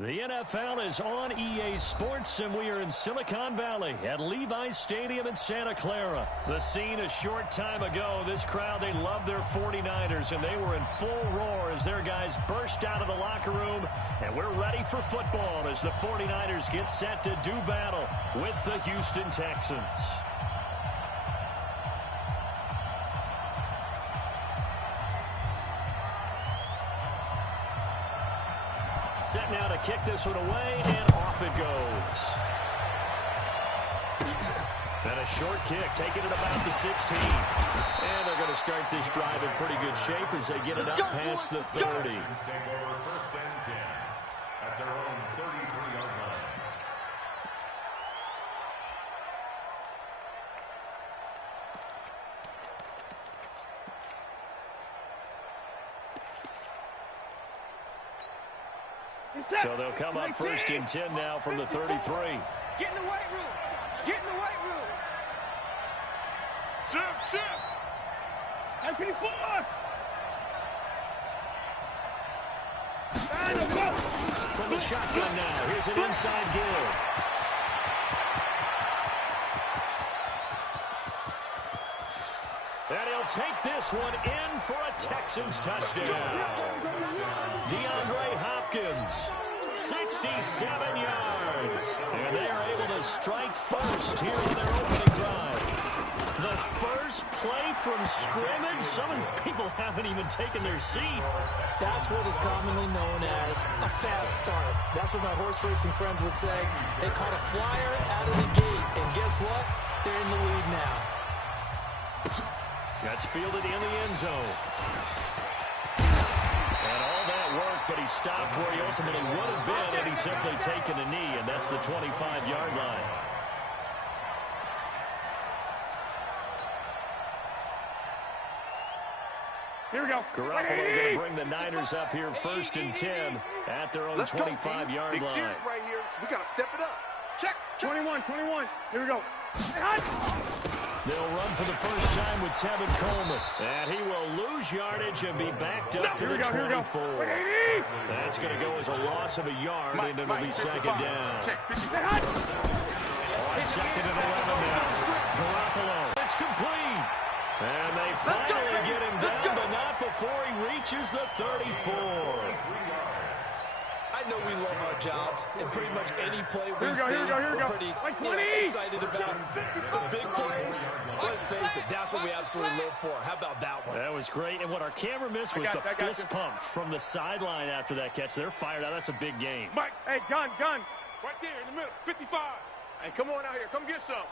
The NFL is on EA Sports, and we are in Silicon Valley at Levi's Stadium in Santa Clara. The scene a short time ago, this crowd, they love their 49ers, and they were in full roar as their guys burst out of the locker room. And we're ready for football as the 49ers get set to do battle with the Houston Texans. Set now to kick this one away, and off it goes. And a short kick, taking it about the 16. And they're going to start this drive in pretty good shape as they get it up past the 30. Take over 1st and 10 at their own 33-yard line. So they'll come up 1st and 10 now from the 33. Get in the weight room. Get in the weight room. Ship. MP4. From the shotgun now. Here's an inside give. And he'll take this one in for a Texans touchdown. DeAndre Hopkins, 67 yards. And they are able to strike first here on their opening drive. The first play from scrimmage. Some of these people haven't even taken their seat. That's what is commonly known as a fast start. That's what my horse racing friends would say. They caught a flyer out of the gate. And guess what? They're in the lead now. That's fielded in the end zone. And all that work, but he stopped where he ultimately would have been had he simply taken a knee, and that's the 25-yard line. Here we go. Garoppolo going to bring the Niners up here 1st and 10 at their own 25-yard line. Big series right here. We got to step it up. Check. 21. Here we go. They'll run for the first time with Tevin Coleman. And he will lose yardage and be backed up to the 24. That's going to go as a loss of a yard, and it'll be second down. On 2nd and 11 now. Garoppolo. It's complete. And they finally get him down, but not before he reaches the 34. I know we love our jobs, and pretty much any play we see, we're pretty excited about. The big plays, let's face it, that's what we absolutely live for. How about that one? That was great, and what our camera missed was the fist pump from the sideline after that catch. They're fired out. That's a big game. Mike, hey, gun. Right there in the middle, 55. Hey, come on out here. Come get some.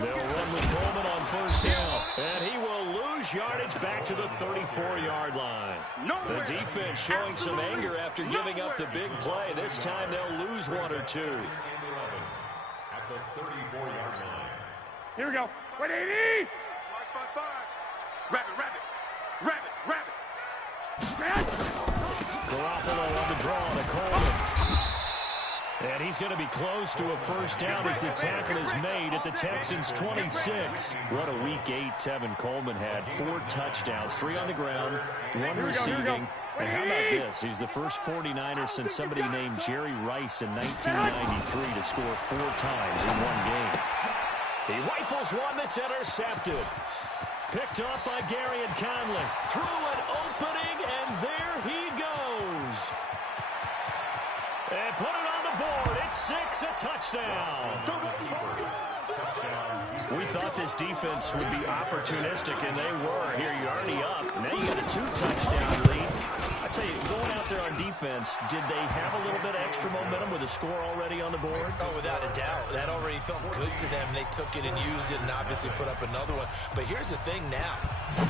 They'll run with Coleman on 1st down. And he will lose yardage back to the 34-yard line. The defense showing some anger after giving up the big play. This time they'll lose 1 or 2. At the 34-yard line. Here we go. 180. 5. Rabbit. Garoppolo on the draw to Coleman. And he's going to be close to a 1st down as the tackle is made at the Texans' 26. What a Week 8 Tevin Coleman had. 4 touchdowns, 3 on the ground, 1 receiving. And how about this? He's the first 49er since somebody named Jerry Rice in 1993 to score 4 times in 1 game. He rifles one that's intercepted. Picked up by Gary and Conley. Through an opening, and there he goes. And put it on the board. It's 6, a touchdown. We thought this defense would be opportunistic, and they were. Here, you're already up. Now you got a 2-touchdown lead. I tell you, going out there on defense, did they have a little bit of extra momentum with a score already on the board? Oh, without a doubt. That already felt good to them. They took it and used it and obviously put up another one. But here's the thing now.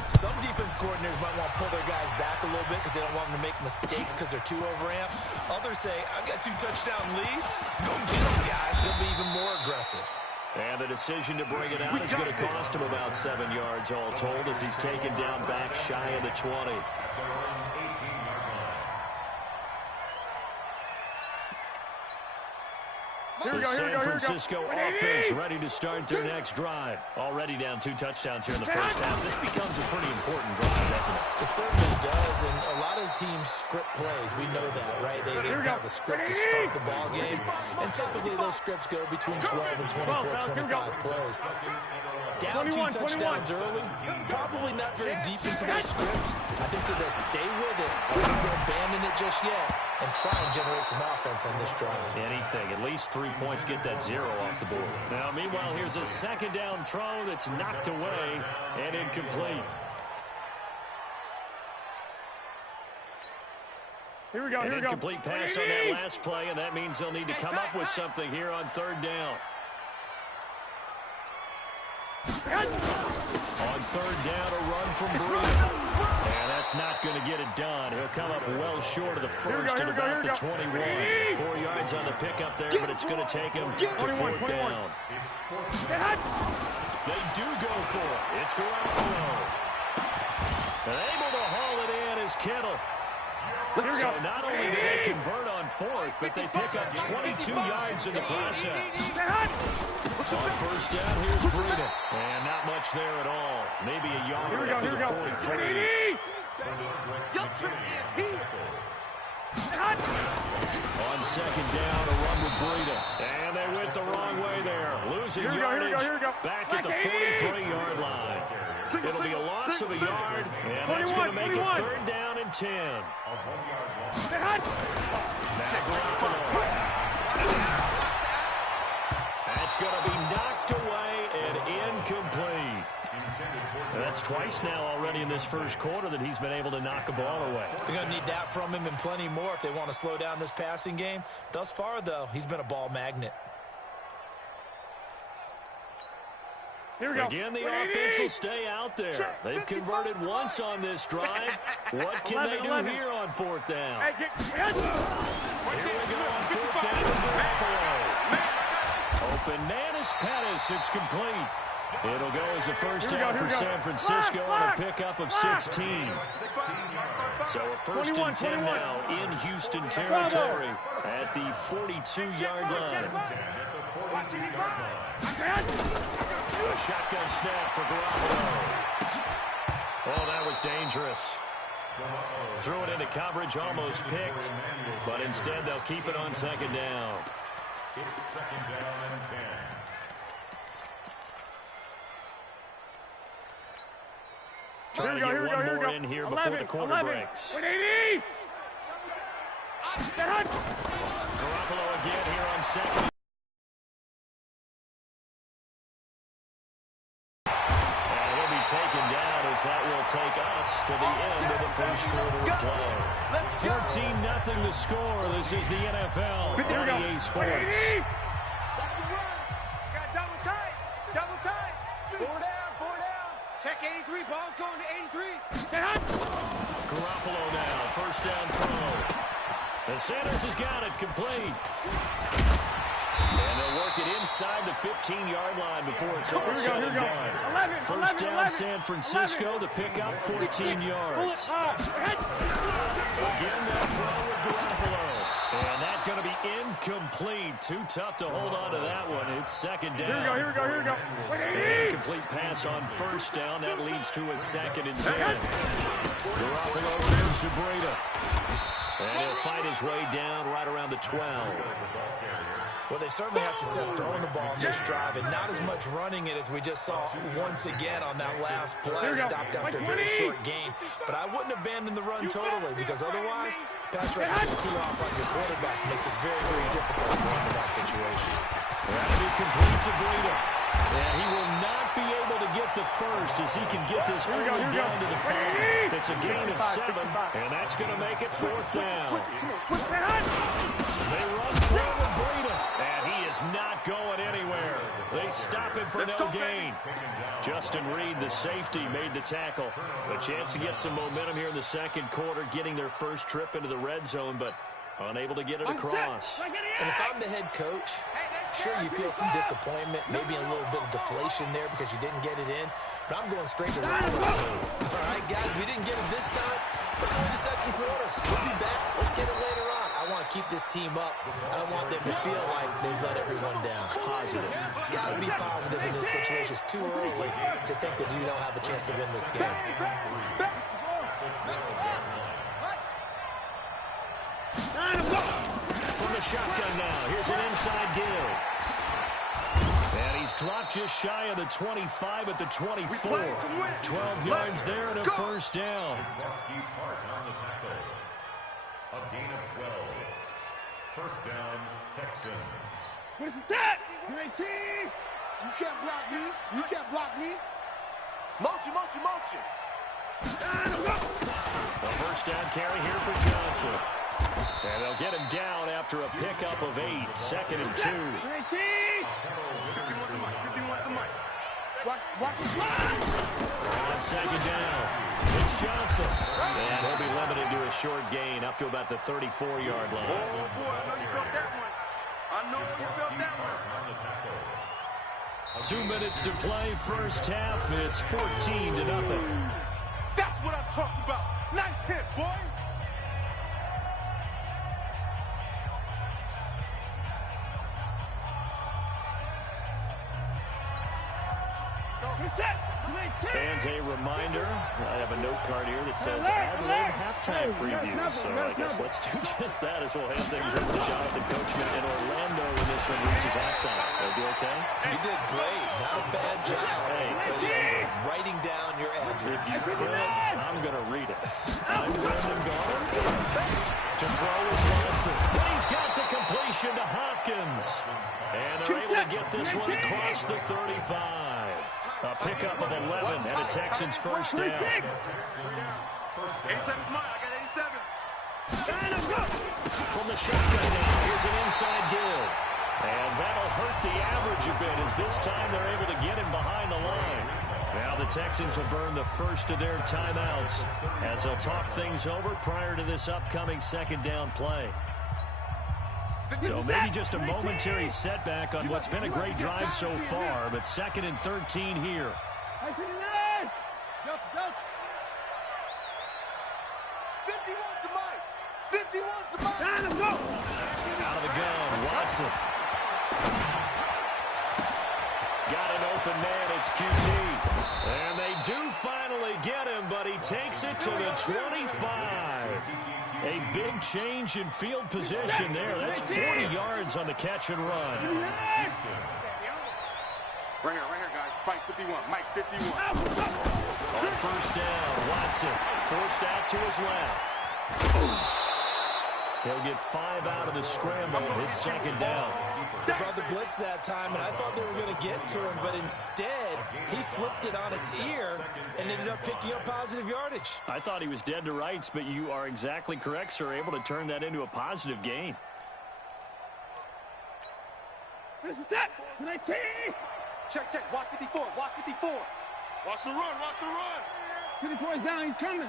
Some defense coordinators might want to pull their guys back a little bit because they don't want them to make mistakes because they're too overamped. Others say, I've got 2-touchdown lead. Go get them, guys. They'll be even more aggressive. And the decision to bring it out is going to cost him about 7 yards all told as he's taken down back shy of the 20. The San Francisco offense ready to start their next drive. Already down 2 touchdowns here in the first half. This becomes a pretty important drive, doesn't it? It certainly does, and a lot of teams script plays. We know that, right? They have a script to start the ball game, and typically those scripts go between 12 and 24, 25 plays. Down 2 touchdowns early, probably not very deep into their script. I think that they'll stay with it. I don't think they'll abandon it just yet and try and generate some offense on this drive. Anything. At least 3 points, get that 0 off the board. Now, meanwhile, here's a second down throw that's knocked away and incomplete. Here we go, An incomplete pass on that last play, and that means they'll need to come up with something here on 3rd down. On 3rd down, a run from Breida. And that's not going to get it done. He'll come up well short of the first at about the 21. 4 yards on the pickup there, but it's going to take him to 4th down. They do go for it. It's Garoppolo. And able to haul it in is Kittle. So not only do they convert on 4th, but they pick up 22 yards in the process. On 1st down, here's Breida. And not much there at all. Maybe a yard up to the 43. On 2nd down, a run with Breida. And they went the wrong way there. Losing yardage back at the 43-yard line. It'll be a loss of a yard, and that's going to make it 3rd down and 10. That's going to be knocked away and incomplete. And that's twice now already in this first quarter that he's been able to knock a ball away. They're going to need that from him and plenty more if they want to slow down this passing game. Thus far, though, he's been a ball magnet. Again, the offense will stay out there. They've converted once on this drive. What can they do here on 4th down? Here we go on 4th down with Garoppolo. Open man is Pettis. It's complete. It'll go as a first down for San Francisco on a pickup of 16. So a 1st and 10 now in Houston territory at the 42-yard line. A shotgun snap for Garoppolo. Oh, that was dangerous. Threw it into coverage, almost picked, but instead they'll keep it on 2nd down. It's 2nd down and 10. Trying to get one more in here before the quarter breaks. Garoppolo again here on 2nd. Taken down as that will take us to the end of the first quarter of play. 14-0 the score. This is the NFL on EA Sports. Double tight. 4 down. Check 83. Ball's going to 83. Garoppolo now. 1st down throw. The Sanders has got it complete. And they'll work it inside the 15-yard line before it's all said and done. 1st down, San Francisco. The pickup, 14 yards. Again, that throw with Garoppolo. And that's going to be incomplete. Too tough to hold on to that one. It's 2nd down. Here we go. An incomplete pass on 1st down. That leads to a 2nd and 10. Garoppolo moves to Breida. And he'll fight his way down right around the 12. Well, they certainly had success throwing the ball on this drive and not as much running it as we just saw once again on that last play. Stopped after a very short gain. But I wouldn't abandon the run totally because otherwise, pass rush is too off on your quarterback. Makes it very, very difficult for him in that situation. That'll be complete to Breida. And he will not be able to get the first as he can get this early down to the 5. It's a gain of 7, and that's going to make it 4th down. They run through with Breida, and he is not going anywhere. They stop him for no gain. Justin Reed, the safety, made the tackle. A chance to get some momentum here in the 2nd quarter, getting their first trip into the red zone, but unable to get it across. And if I'm the head coach, sure, you feel some disappointment, maybe a little bit of deflation there because you didn't get it in, but I'm going straight to right away. All right, guys, we didn't get it this time. Let's go to the 2nd quarter. We'll be back. Let's get it later on. I want to keep this team up. I don't want them to feel like they've let everyone down. Positive. Got to be positive in this situation. It's too early to think that you don't have a chance to win this game. From the shotgun now, here's an inside give. And he's dropped just shy of the 25 at the 24. 12 yards there and a first down. A gain of 12. First down, Texans. What is that? 19. You can't block me. You can't block me. Motion, motion, motion. A first down carry here for Johnson. And they'll get him down after a pickup of 8. Second and 2. 19. 51 to Mike. 51 to Mike. Watch it slide. On second down, it's Johnson. And he'll be limited to a short gain up to about the 34-yard line. Oh, boy, I know you felt that one. I know you felt that one. 2 minutes to play, first half. It's 14-0. That's what I'm talking about. Nice hit, boy. Fans, a reminder, I have a note card here that says Adelaide halftime preview. So I guess let's do just that as we'll hand things over to Jonathan Coachman in Orlando when this one reaches halftime. They'll be okay? You did great. Not a bad job. Hey, writing down your ad-libs. if you could, I'm going to read it. I'm Brendan Garner. To throw is Watson. And he's got the completion to Hopkins. And they're able to get this one across the 35. A pickup of 11 and a Texans first down. 87's mine. I got 87. From the shotgun now, here's an inside give. And that'll hurt the average a bit as this time they're able to get him behind the line. Now the Texans will burn the first of their timeouts as they'll talk things over prior to this upcoming second down play. So maybe just a momentary setback on what's been a great drive so far, but second and 13 here. 51 to Mike. 51 to Mike. Out of the gun, Watson. Got an open man, it's QT. And they do finally get him, but he takes it to the 25. A big change in field position there. That's 40 yards on the catch and run. Right here, guys. Mike 51. Mike 51. On first down, Watson forced out to his left. He'll get 5 out of the scramble. It's second down. They brought the blitz that time, and I thought they were going to get to him, but instead, he flipped it on its ear and ended up picking up positive yardage. I thought he was dead to rights, but you are exactly correct, sir. Able to turn that into a positive gain. This is it. 19. Check. Watch 54. Watch 54. Watch the run. 54 is down. He's coming.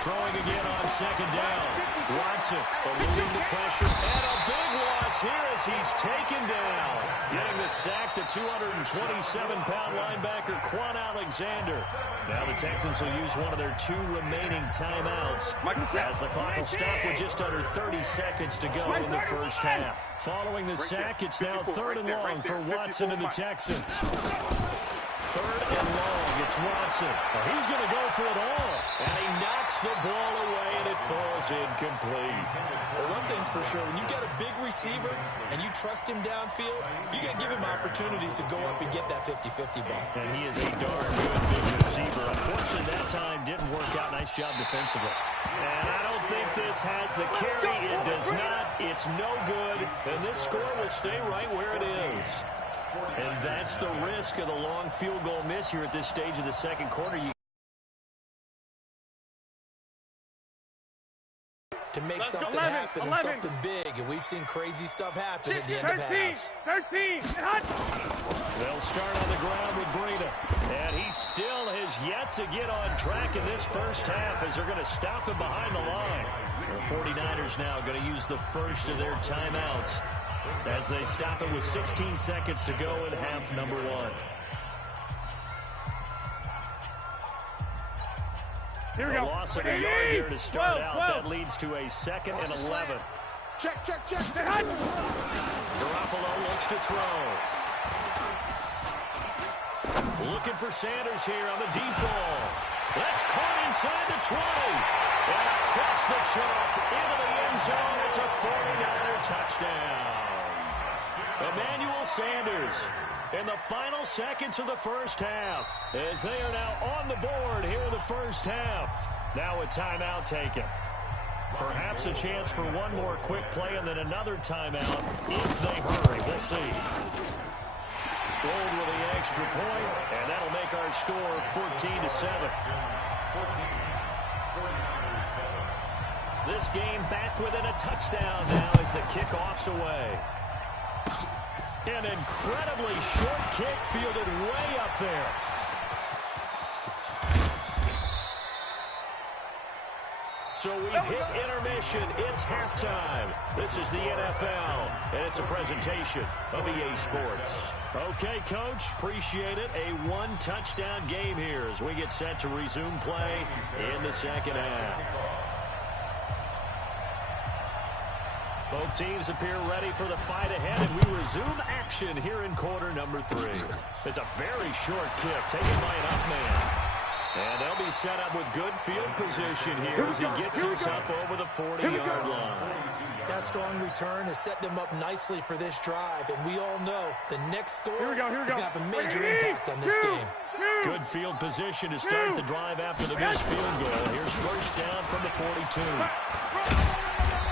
Throwing again on second down. Watson eluding the pressure. And a big loss here as he's taken down. Getting the sack to 227-pound linebacker Quan Alexander. Now the Texans will use one of their 2 remaining timeouts as the clock will stop with just under 30 seconds to go in the first half. Following the sack, it's now 3rd and long for Watson and the Texans. 3rd and long, it's Watson. He's going to go for it all. And he knocks the ball away, and it falls incomplete. Well, one thing's for sure, when you got a big receiver and you trust him downfield, you got to give him opportunities to go up and get that 50-50 ball. And he is a darn good big receiver. Unfortunately, that time didn't work out. Nice job defensively. And I don't think this has the carry. It does not. It's no good. And this score will stay right where it is. And that's the risk of the long field goal miss here at this stage of the second quarter. To make something happen and something big, and we've seen crazy stuff happen at the end of halves. 13. They'll start on the ground with Breida. And he still has yet to get on track in this first half as they're going to stop him behind the line. The 49ers now going to use the first of their timeouts as they stop it with 16 seconds to go in half number 1. Here we A go. loss of a yard here to start out. That leads to a 2nd and 11. Check. Garoppolo looks to throw. Looking for Sanders here on the deep ball. That's caught inside the 20. And across the chalk into the end zone. It's a 49er touchdown. Emmanuel Sanders in the final seconds of the first half, as they are now on the board here in the first half. Now a timeout taken. Perhaps a chance for one more quick play and then another timeout if they hurry. We'll see. Gold with the extra point, and that'll make our score 14-7. This game back within a touchdown now as the kickoff's away. An incredibly short kick fielded way up there. So we've hit intermission. It's halftime. This is the NFL, and it's a presentation of EA Sports. Okay, Coach, appreciate it. A one-touchdown game here as we get set to resume play in the second half. Both teams appear ready for the fight ahead, and we resume action here in quarter number 3. It's a very short kick taken by an up man. And they'll be set up with good field position here as he gets us up over the 40-yard line. That strong return has set them up nicely for this drive, and we all know the next score is going to have a major impact on this game. Good field position to start the drive after the missed field goal. Here's first down from the 42.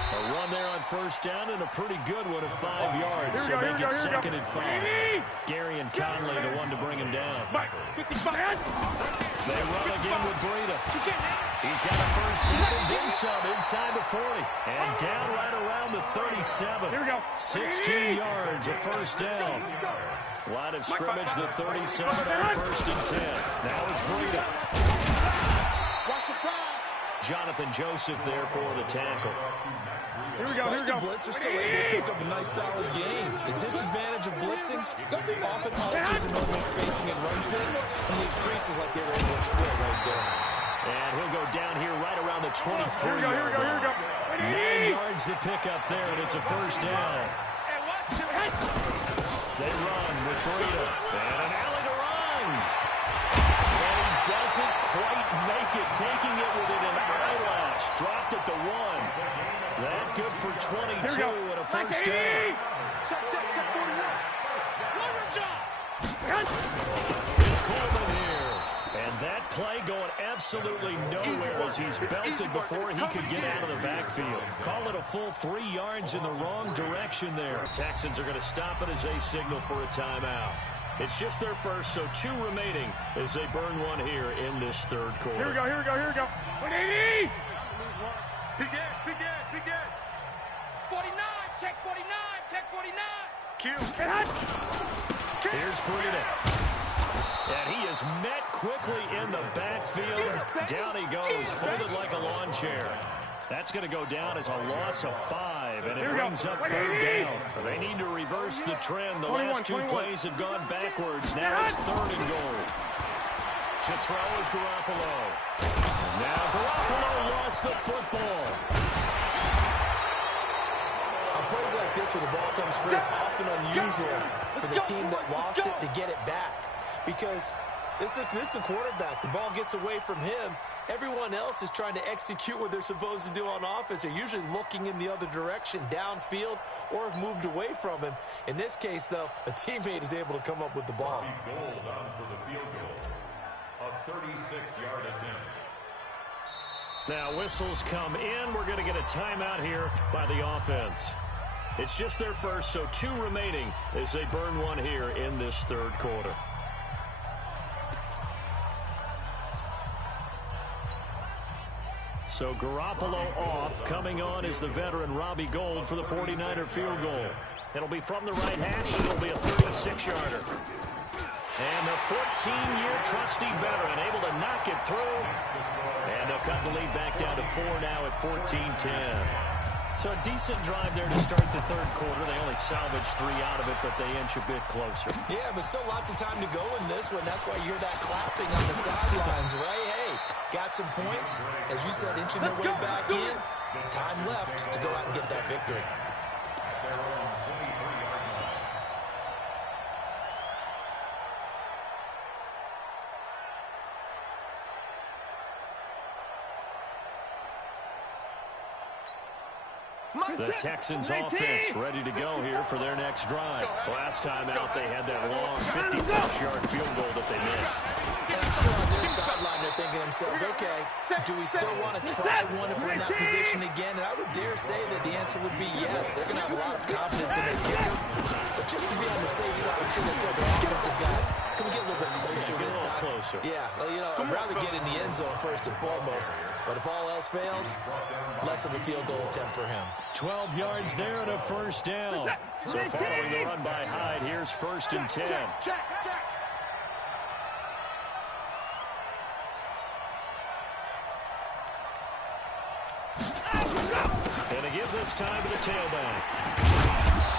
A run there on first down and a pretty good one of 5 yards. So make it 2nd and 5. Gary and Conley the one to bring him down. They run again with Breida. He's got a first down and then some inside the 40. And down right around the 37. 16 yards, a first down. Line of scrimmage, the 37 on first and 10. Now it's Breida. Jonathan Joseph there for the tackle. Despite the blitz, they're still able to pick up a nice solid game. The disadvantage of blitzing often alters an open spacing and run fits and leaves creases like they were able to exploit right there. And he'll go down here right around the 23-yard line. 9 yards to pick up there, and it's a first down. They run with Breida. And an alley to run. And he doesn't quite make it, taking it within an eyelash. Dropped at the 1. That good for 22 and a first down. It's Coleman here. And that play going absolutely nowhere as he's belted before he could get out of the backfield. Call it a full 3 yards in the wrong direction there. Texans are going to stop it as they signal for a timeout. It's just their first, so 2 remaining as they burn one here in this third quarter. Here we go. 180! Begin. 49, check 49. Q. Here's Breida. And he is met quickly in the backfield. Down he goes, folded like a lawn chair. That's going to go down as a loss of 5, and it brings up third down. They need to reverse the trend. The last 2 plays have gone backwards. Now it's 3rd and goal. To throw is Garoppolo. Now Garoppolo lost the football. On plays like this where the ball comes free, it's often unusual for the team that lost it to get it back. Because this is the quarterback. The ball gets away from him. Everyone else is trying to execute what they're supposed to do on offense. They're usually looking in the other direction, downfield, or have moved away from him. In this case, though, a teammate is able to come up with the ball. Gold on for the field goal. A 36-yard attempt. Now whistles come in. We're going to get a timeout here by the offense. It's just their first, so 2 remaining as they burn one here in this third quarter. So Garoppolo off. Coming on is the veteran Robbie Gould for the 49er field goal. It'll be from the right hash. It'll be a 36-yarder. And the 14-year trusty veteran able to knock it through. And they'll cut the lead back down to 4 now at 14-10. So a decent drive there to start the third quarter. They only salvaged 3 out of it, but they inch a bit closer. Yeah, but still lots of time to go in this one. That's why you hear that clapping on the sidelines, right? Hey, got some points. As you said, inching their way back in. Time left to go out and get that victory. The Texans offense ready to go here for their next drive. Last time out, they had that long 50-plus-yard field goal that they missed. And I'm sure on their sideline they're thinking to themselves, okay, do we still want to try one if we're in that position again? And I would dare say that the answer would be yes. They're going to have a lot of confidence in their kicker. But just to be on the safe side, I'm sure they'll tell their offensive guys, can we get a little bit closer this time? Closer. Yeah, well, you know, I'd rather get in the end zone first and foremost. But if all else fails, less of a field goal attempt for him. 12 yards there and a first down. So following the run by Hyde, here's 1st and 10. Check. And to give this time to the tailback.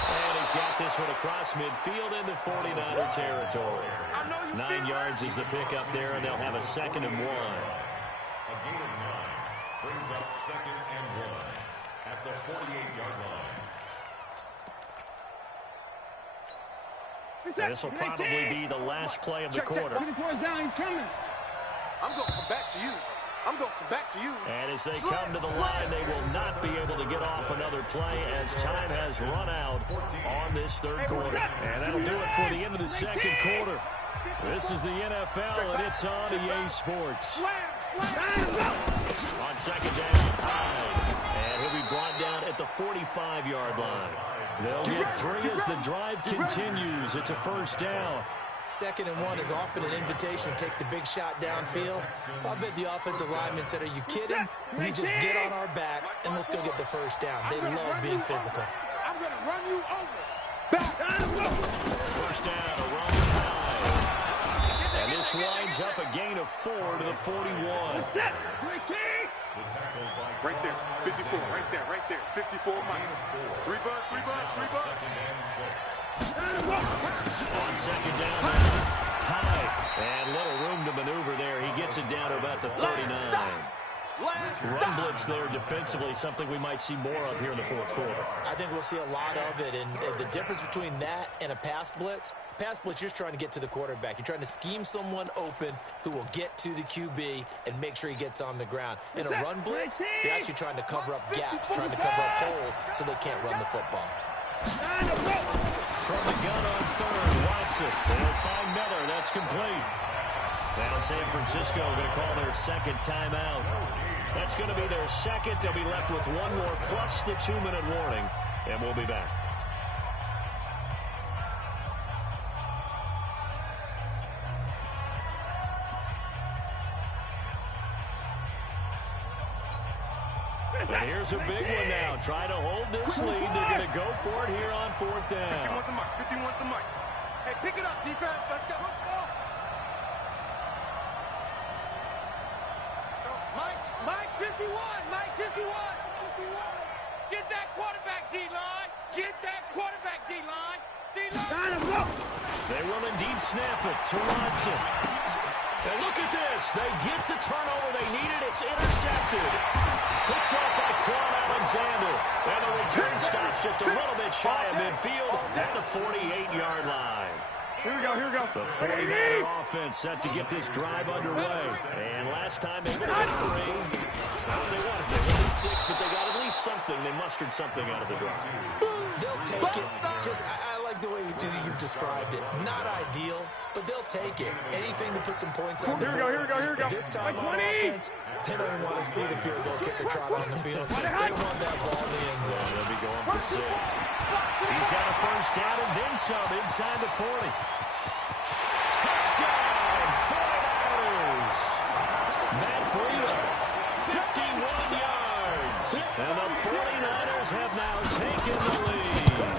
And he's got this one across midfield into 49er territory. 9 yards is the pickup there, and they'll have a 2nd and 1. A gain of 9 brings up 2nd and 1 at the 48-yard line. And this will probably be the last play of the quarter. Down, he's coming. I'm going to come back to you. And as they come to the line, they will not be able to get off another play as time has run out on this 3rd quarter. And that'll do it for the end of the 2nd quarter. This is the NFL, and it's on EA Sports. On 2nd down, Hyde. And he'll be brought down at the 45-yard line. They'll get 3 as the drive continues. It's a 1st down. 2nd and 1 is often an invitation to take the big shot downfield. I bet the offensive lineman said, are you kidding? We just get on our backs, and let's go get the 1st down. They love being physical. I'm going to run you over. 1st down, a run with Hyde. And this winds up a gain of 4 to the 41. Right there, 54, right there, 54 Mike. 3 bucks. On 2nd down, Hyde. And little room to maneuver there. He gets it down to about the 39. Run blitz there defensively, something we might see more of here in the 4th quarter. I think we'll see a lot of it, and the difference between that and a pass blitz, you're just trying to get to the quarterback. You're trying to scheme someone open who will get to the QB and make sure he gets on the ground. In a run blitz, you're actually trying to cover up gaps, trying to cover up holes so they can't run the football. From the gun on 3rd, Watson. They'll find Miller. That's complete. Now San Francisco going to call their 2nd timeout. That's going to be their 2nd. They'll be left with 1 more plus the 2-minute warning, and we'll be back. And here's a big one now. Trying to hold this lead. They're going to go for it here on 4th down. 51 to Mike. Hey, pick it up, defense. Let's go. Mike 51. Get that quarterback, D-line. They will indeed snap it to Watson. And look at this. They get the turnover they needed. It's intercepted. Picked off by Quan Alexander. And the return stops just a little bit shy of midfield at the 48-yard line. Here we go. The 49er offense set to get this drive underway. And last time they got 3. That's not what they wanted. They wanted 6, but they got at least something. They mustered something out of the drive. They'll take it. I like the way you've described it. Not ideal, but they'll take it. Anything to put some points on the board. Here we go. This time on offense, they don't even want to see the field goal kicker trot on the field. They want that ball in the end zone. They'll be going for 6. He's got a 1st down and then some inside the 40. Touchdown, 49ers. Matt Breida, 51 yards. And the 49ers have now taken the lead.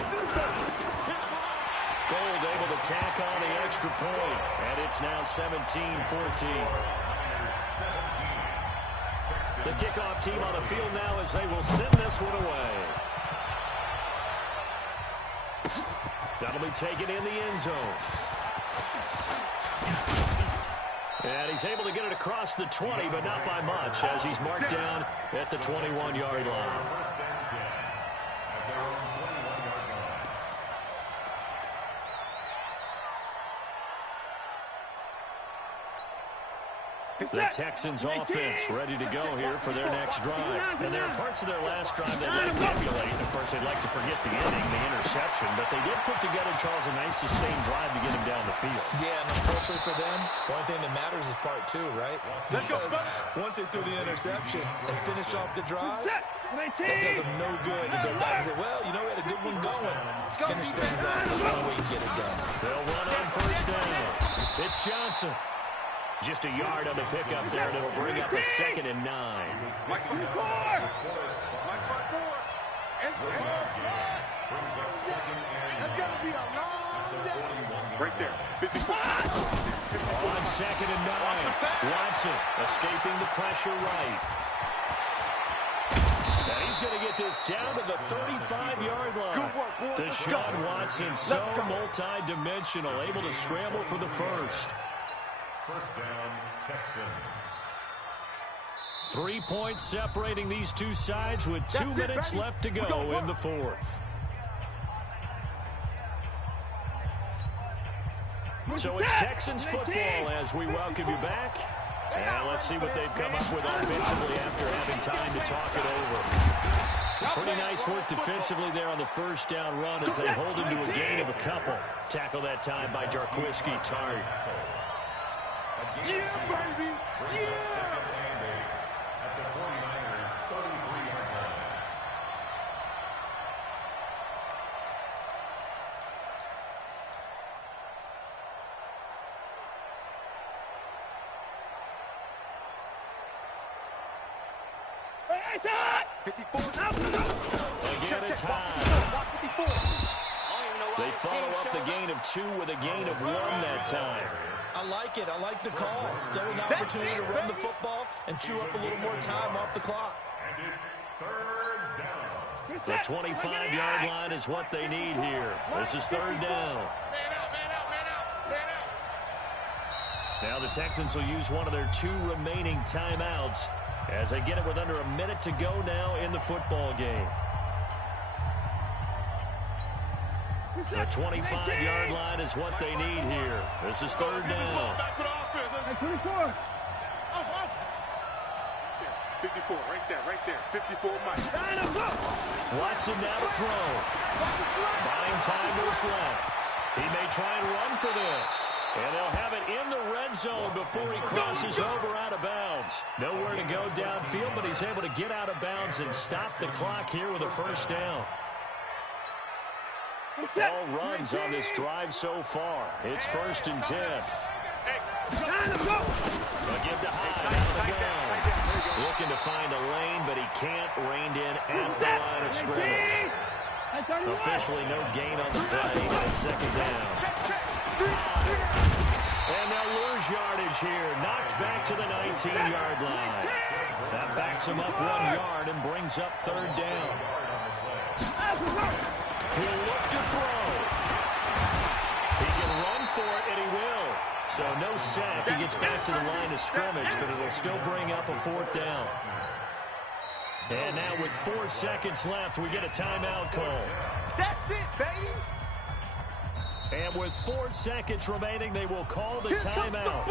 Gold able to tack on the extra point, and it's now 17-14. The kickoff team on the field now as they will send this one away. That'll be taken in the end zone. And he's able to get it across the 20, but not by much, as he's marked down at the 21-yard line. First and 10 at their own 21-yard line. The Texans offense ready to go here for their next drive. And there are parts of their last drive they'd like to emulate. Of course, they'd like to forget the inning, the interception, but they did put together, Charles, a nice sustained drive to get him down the field. Yeah, and unfortunately for them, the only thing that matters is part two, right? Because once they threw the interception and finished off the drive, that does them no good to go back and say, well, you know, we had a good one going. Finish things off. That's the only way you can get it done. They'll run on first down. It's Johnson. Just a yard on the pickup there, and it'll bring up a 2nd and 9. Mike 4. Mike 4. That's got to be a long day. Right there. 54. On 2nd and 9. Watson escaping the pressure right. And he's going to get this down to the 35-yard line. Deshaun Watson, so multi-dimensional, able to scramble for the first. First down, Texans. 3 points separating these two sides with 2 minutes left to go in the fourth. So it's Texans football as we welcome you back. And let's see what they've come up with offensively after having time to talk it over. Pretty nice work defensively there on the first down run as they hold him to a gain of a couple. Tackle that time by Jarquiski Tartt. Yeah, baby! Yeah! Second and 8 at the 49ers' 33-yard line. Hey, side! 54. Again, it's high. They follow up the gain of 2 with a gain of 1 that time. I like it. I like the call. Still an opportunity to run the football and chew up a little more time off the clock. And it's third down. The 25-yard line is what they need here. This is third down. Now the Texans will use one of their 2 remaining timeouts as they get it with under a minute to go now in the football game. The 25-yard line is what they need here. This is third down. 24. 54, right there. 54, Mike. Watson now to throw. Buying time to his left. He may try and run for this. And they'll have it in the red zone before he crosses over out of bounds. Nowhere to go downfield, but he's able to get out of bounds and stop the clock here with a first down. All runs on this drive so far. It's 1st and 10. They'll give to Hyde out of the gun. Looking to find a lane, but he can't. Reined in at the line of scrimmage. Officially no gain on the play, and it's 2nd down. And they'll lose yardage here. Knocked back to the 19-yard line. That backs him up 1 yard and brings up third down. He'll look to throw. He can run for it, and he will. So no sack. He gets back to the line of scrimmage, but it'll still bring up a 4th down. And now with 4 seconds left, we get a timeout call. That's it, baby. And with 4 seconds remaining, they will call the timeout.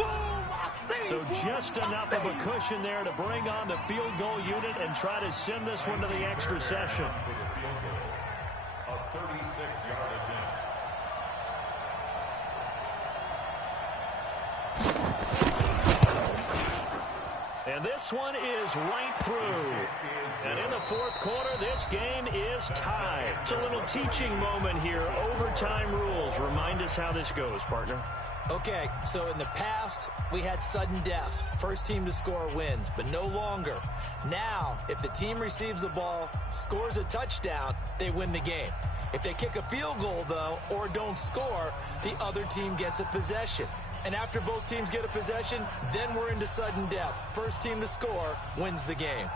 So just enough of a cushion there to bring on the field goal unit and try to send this one to the extra session. A 36-yard attempt. And this one is right through. And in the fourth quarter, this game is tied. It's a little teaching moment here. Overtime rules. Remind us how this goes, partner. Okay, so in the past, we had sudden death. First team to score wins, but no longer. Now, if the team receives the ball, scores a touchdown, they win the game. If they kick a field goal, though, or don't score, the other team gets a possession. And after both teams get a possession, then we're into sudden death. First team to score wins the game.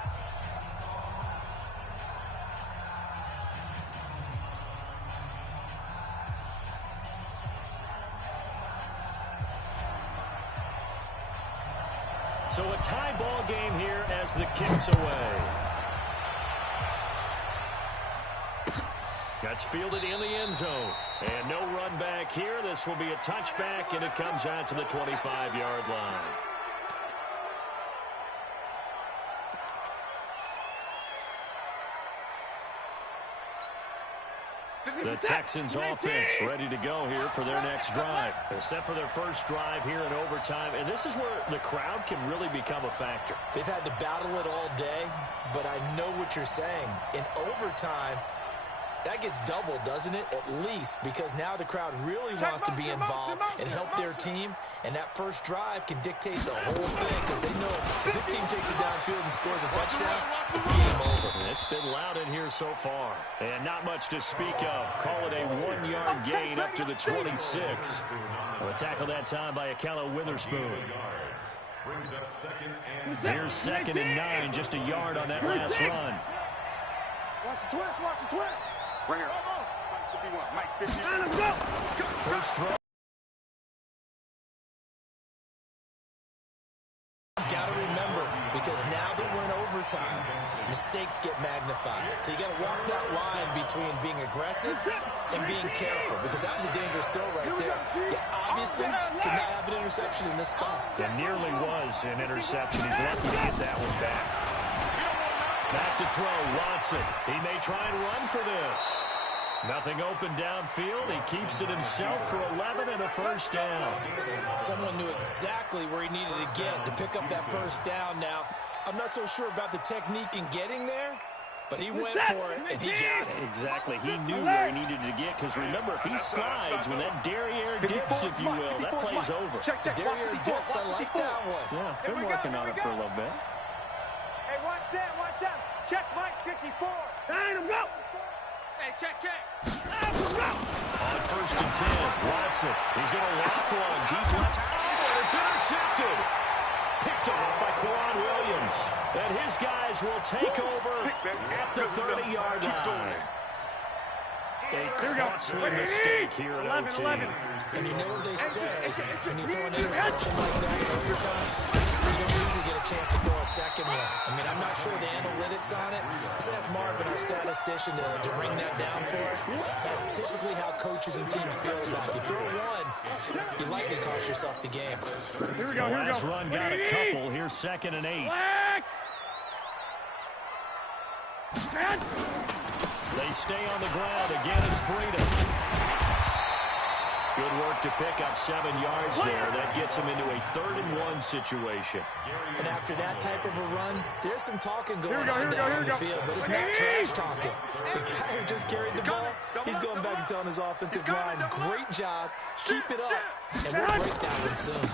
So a tie ball game here as the kick's away. That's fielded in the end zone. And no run back here. This will be a touchback, and it comes out to the 25-yard line. The Texans offense ready to go here for their next drive. They're set for their first drive here in overtime, and this is where the crowd can really become a factor. They've had to battle it all day, but I know what you're saying. In overtime, that gets doubled, doesn't it? At least, because now the crowd really wants to be involved and help their team, and that first drive can dictate the whole thing because they know if this team takes it downfield and scores a touchdown, it's game over. It's been loud in here so far, and not much to speak of. Call it a 1-yard gain up to the 26. A tackle that time by Akella Witherspoon. Here's 2nd and 9, just a yard on that last run. Watch the twist, watch the twist. Right here. Mike 51. Let's go. First throw. You got to remember, because now that we're in overtime, mistakes get magnified. So you got to walk that line between being aggressive and being careful, because that was a dangerous throw right there. You obviously could not have an interception in this spot. It nearly was an interception. He's lucky to get that one back. Back to throw, Watson. He may try and run for this. Nothing open downfield. He keeps it himself for 11 and a first down. Someone knew exactly where he needed to get to pick up that first down. Now, I'm not so sure about the technique in getting there, but he went for it, and he got it. Exactly. He knew where he needed to get, because remember, if he slides when that derriere dips, if you will, that play's over. The derriere dips, I like that one. Yeah, been working on it for a little bit. Hey, watch that. Check Mike 54. Let him go. Hey, check. On 1st and 10, Watson. He's going to lock one deep left. Oh, and it's intercepted. Picked up by Quan Williams. And his guys will take over at the 30-yard line. A costly mistake here in OT. And you know what they say, when you throw an interception like that in overtime, you don't usually get a chance to throw a second one. I mean, I'm not sure the analytics on it. So that's Marvin, our statistician, to bring that down for us. That's typically how coaches and teams feel about it. You throw one, you likely cost yourself the game. Here we go. Last run got a couple. Here's 2nd and 8. They stay on the ground. Again, it's Breida. Good work to pick up 7 yards there. That gets him into a 3rd and 1 situation. And after that type of a run, there's some talking going on down on the field, but it's not trash talking. The guy who just carried the ball, he's going back and telling his offensive line, great job, keep it up, and we'll break that one soon.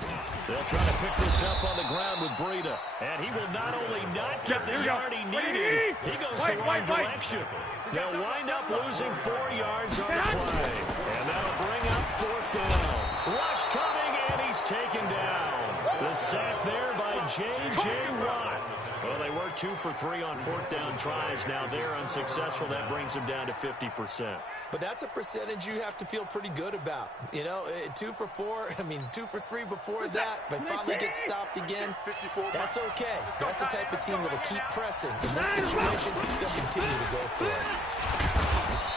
They'll try to pick this up on the ground with Breida. And he will not only not get the yard he needed, he goes the wrong direction. They'll wind up losing 4 yards on the play. And that'll bring up 4th down. Rush coming, and he's taken down. The sack there by J.J. Watt. Well, they were 2 for 3 on 4th down tries. Now they're unsuccessful. That brings them down to 50%. But that's a percentage you have to feel pretty good about. You know, 2 for 4, 2 for 3 before that, but finally get stopped again. That's okay. That's the type of team that'll keep pressing. In this situation, they'll continue to go for it.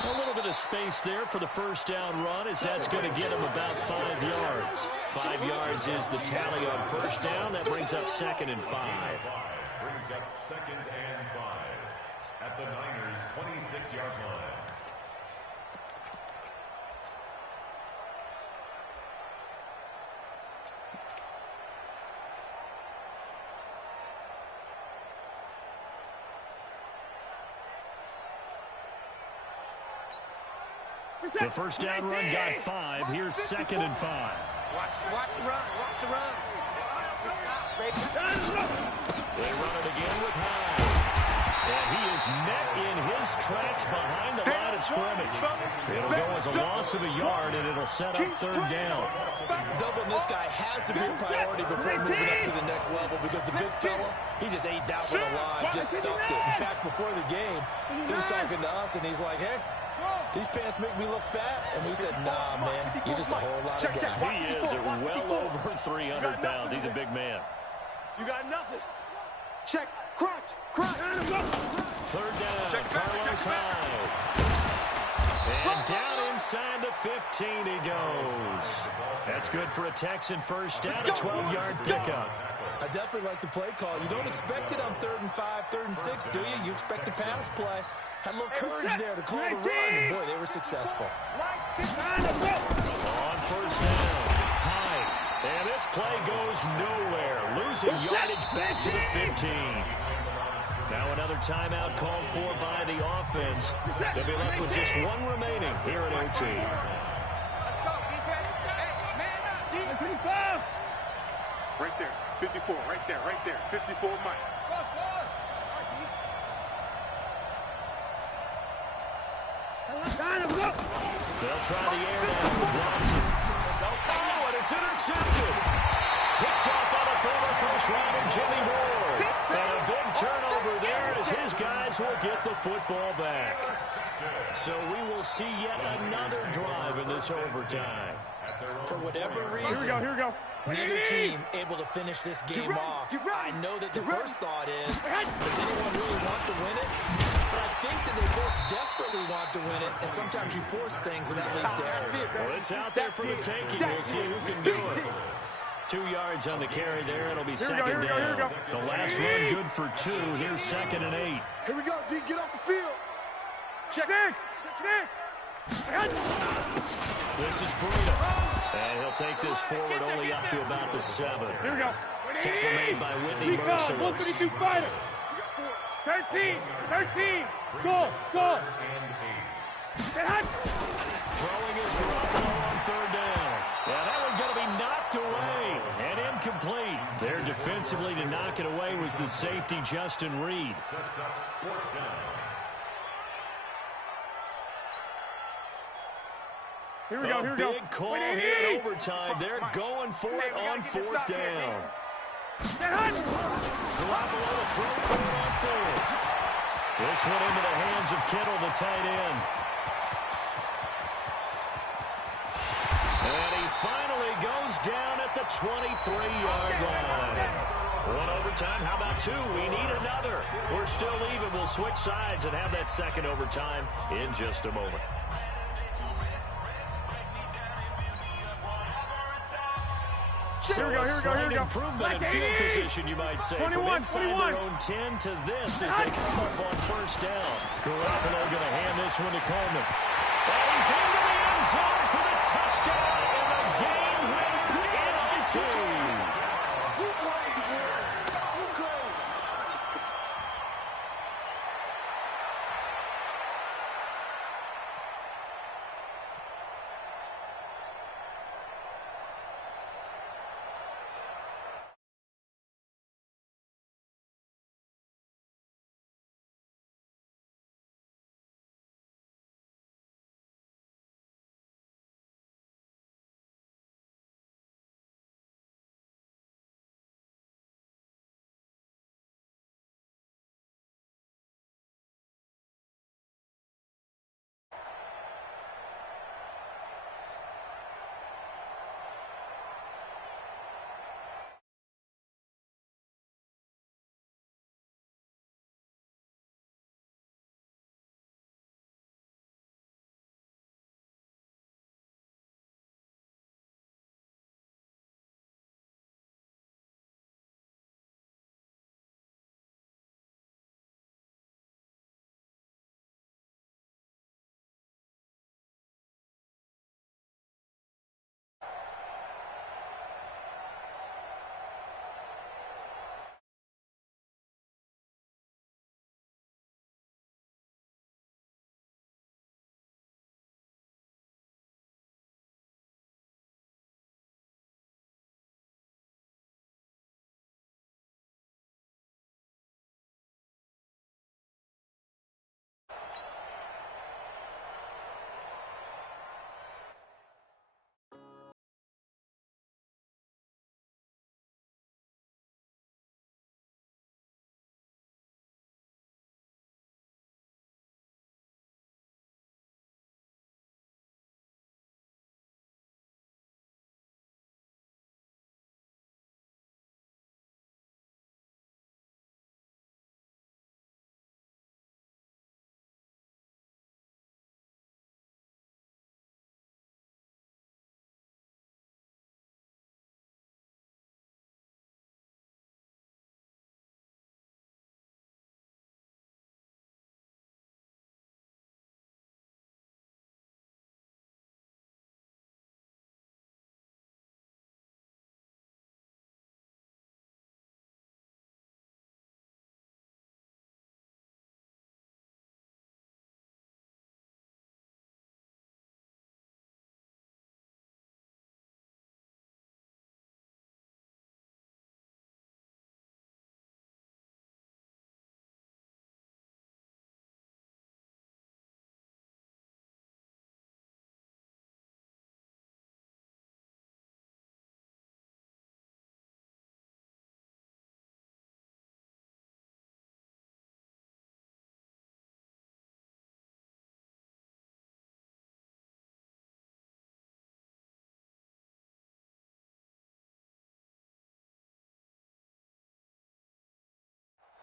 A little bit of space there for the first down run, as that's going to get him about 5 yards. 5 yards is the tally on first down. That brings up 2nd and 5. Brings up 2nd and 5 at the Niners' 26-yard line. The first down run got 5. Here's 2nd and 5. Watch the run. They run it again with Hyde. And he is met in his tracks behind the line of scrimmage. It'll go as a loss of a yard, and it'll set up 3rd down. Doubling this guy has to be a priority before moving up to the next level, because the big fella, he just ate that one alive, just stuffed it. In fact, before the game, he was talking to us, and he's like, hey, these pants make me look fat. And we said, nah, man, you're just a whole lot of guy. He is well over 300 pounds. He's a big man. You got nothing. Check. Crunch. Crunch. Third down. Check back, Carlos check back. Hyde. And down inside the 15 he goes. That's good for a Texan first down, a 12-yard pickup. I definitely like the play call. You don't expect it on 3rd and 5, 3rd and 6, do you? You expect a pass play. Had a little courage there to call the run, and boy, they were successful. On first down, Hyde. And this play goes nowhere. Losing yardage back to the 15. Now another timeout called for by the offense. They'll be left with just one remaining here at OT. Let's go, defense. Hey, man up, 25. Right there. 54. Right there. Right there. 54 Mike. Cross forward. They'll try the air now with Watson. Oh, and it's intercepted. Picked off by the former first-rounder Jimmy Ward. And a big turnover there as his guys will get the football back. So we will see yet another drive in this overtime. For whatever reason, Here we go. neither team able to finish this game off. I know that the first thought is, does anyone really want to win it? But I think that they both desperately want to win it, and sometimes you force things, and that leads to errors. Well, it's out there for the taking. We'll see who can do it. 2 yards on the carry there. It'll be second down. The last run good for 2. Here's 2nd and 8. Here we go, D. Get off the field. Check. This is Breida. And he'll take this forward only up to about the 7. Here we go. Tackle made by Whitney Merciless. 152 fighter. 13. Go. Throwing his Garoppolo on 3rd down. Yeah, that one's going to be knocked away and incomplete. There defensively to knock it away was the safety, Justin Reed. Here we go. Big call here in overtime. They're going for it on 4th down. Garoppolo to throw for it on 4th. This one into the hands of Kittle, the tight end. And he finally goes down at the 23-yard line. One overtime. How about 2? We need another. We're still even. We'll switch sides and have that second overtime in just a moment. So a slight improvement in field position, you might say. From inside their own 10 to this as they come up on first down. Garoppolo going to hand this one to Coleman. And he's into the end zone for the touchdown and the game winner in on 2.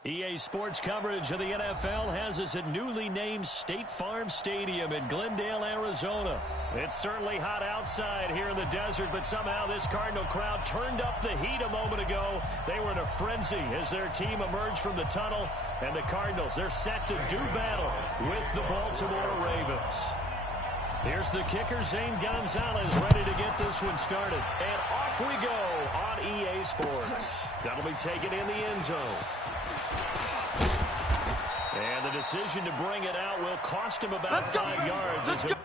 EA Sports coverage of the NFL has us at newly named State Farm Stadium in Glendale, Arizona. It's certainly hot outside here in the desert, but somehow this Cardinal crowd turned up the heat a moment ago. They were in a frenzy as their team emerged from the tunnel, and the Cardinals, they're set to do battle with the Baltimore Ravens. Here's the kicker, Zane Gonzalez, ready to get this one started. And off we go on EA Sports. That'll be taken in the end zone. And the decision to bring it out will cost him about 5 yards. As get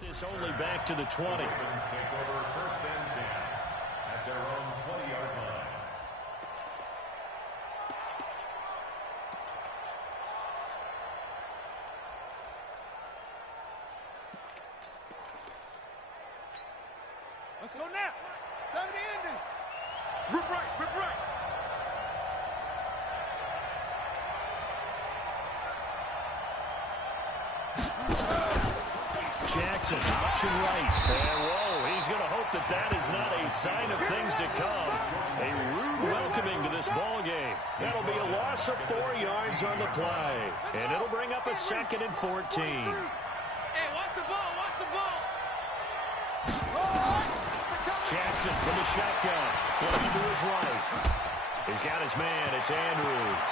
this only back to the 20. Ravens take over 1st and 10 at their own 20-yard line. Let's go now. 70 ending. Rip right, rip right. Jackson, option right. And whoa, he's going to hope that that is not a sign of things to come. A rude welcoming to this ball game. That'll be a loss of 4 yards on the play. And it'll bring up a 2nd and 14. Hey, watch the ball, watch the ball. Jackson from the shotgun. Flush to his right. He's got his man. It's Andrews.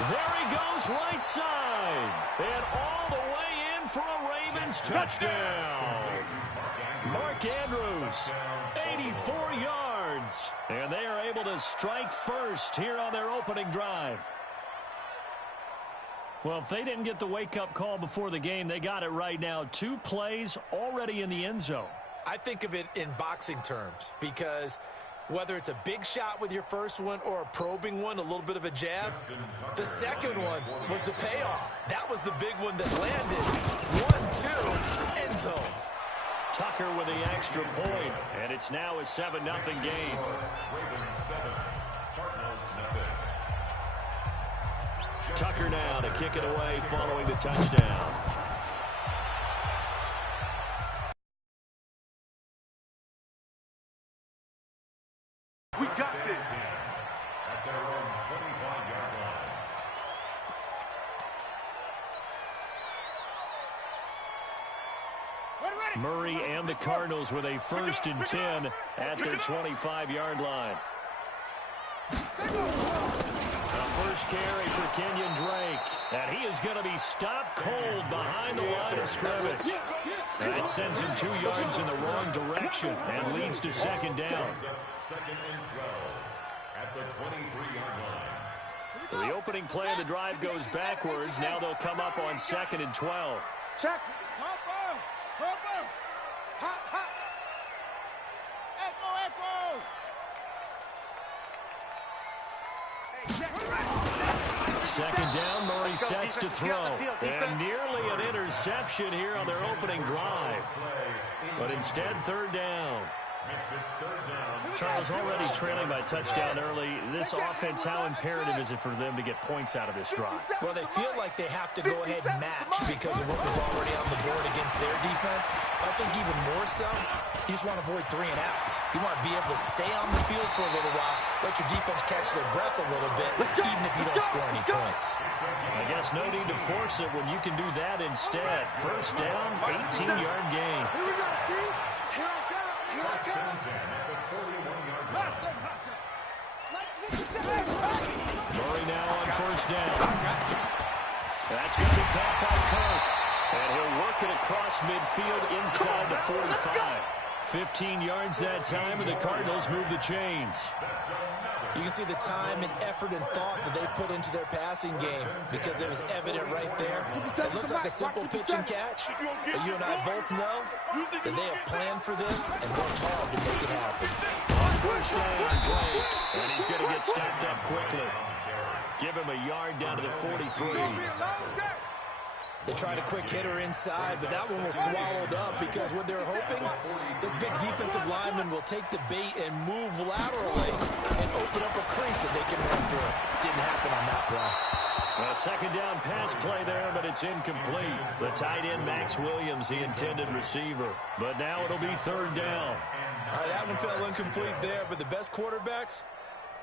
There he goes, right side. And all the way in for a Ravens touchdown. Mark Andrews, 84 yards. And they are able to strike first here on their opening drive. Well, if they didn't get the wake-up call before the game, they got it right now. 2 plays already in the end zone. I think of it in boxing terms because whether it's a big shot with your first one or a probing one, a little bit of a jab, the second one was the payoff. That was the big one that landed. 1-2, end zone. Tucker with the extra point, and it's now a 7-0 game. Ravens 7, Cardinals 0. Tucker now to kick it away following the touchdown. We got this. At their own 25-yard line. Murray and the Cardinals with a 1st and 10 at their 25-yard line. First carry for Kenyon Drake. And he is going to be stopped cold behind the line of scrimmage. And it sends him 2 yards in the wrong direction and leads to 2nd down. 2nd and 12 at the 23-yard line. So the opening play of the drive goes backwards. Now they'll come up on 2nd and 12. Check. Hop on. Hop, hop. Echo. Second down, Murray sets to throw. And nearly an interception here on their opening drive. But instead, 3rd down. Makes it 3rd down. Charles, already trailing by touchdown early. This offense, how imperative is it for them to get points out of this drive? Well, they feel like they have to go ahead and match because of what was already on the board against their defense. I think even more so, you just want to avoid 3 and outs. You want to be able to stay on the field for a little while, let your defense catch their breath a little bit, even if you don't score any points. I guess no need to force it when you can do that instead. 1st down, 18-yard gain. Here we go, T. Here I come. First and 10 at the 41-yard line. Murray now on 1st down. That's going to be caught by Kirk. And he'll work it across midfield inside the 45. 15 yards that time, and the Cardinals move the chains. You can see the time and effort and thought that they put into their passing game because it was evident right there. It looks like a simple pitch and catch, but you and I both know that they have planned for this and worked hard to make it happen. First down, Drake, and he's going to get stopped up quickly. Give him a yard down to the 43. They tried a quick hitter inside, but that one was swallowed up because what they're hoping, this big defensive lineman will take the bait and move laterally and open up a crease that they can run through. Didn't happen on that play. A second down pass play there, but it's incomplete. The tight end, Max Williams, the intended receiver. But now it'll be third down. All right, that one fell incomplete there, but the best quarterbacks,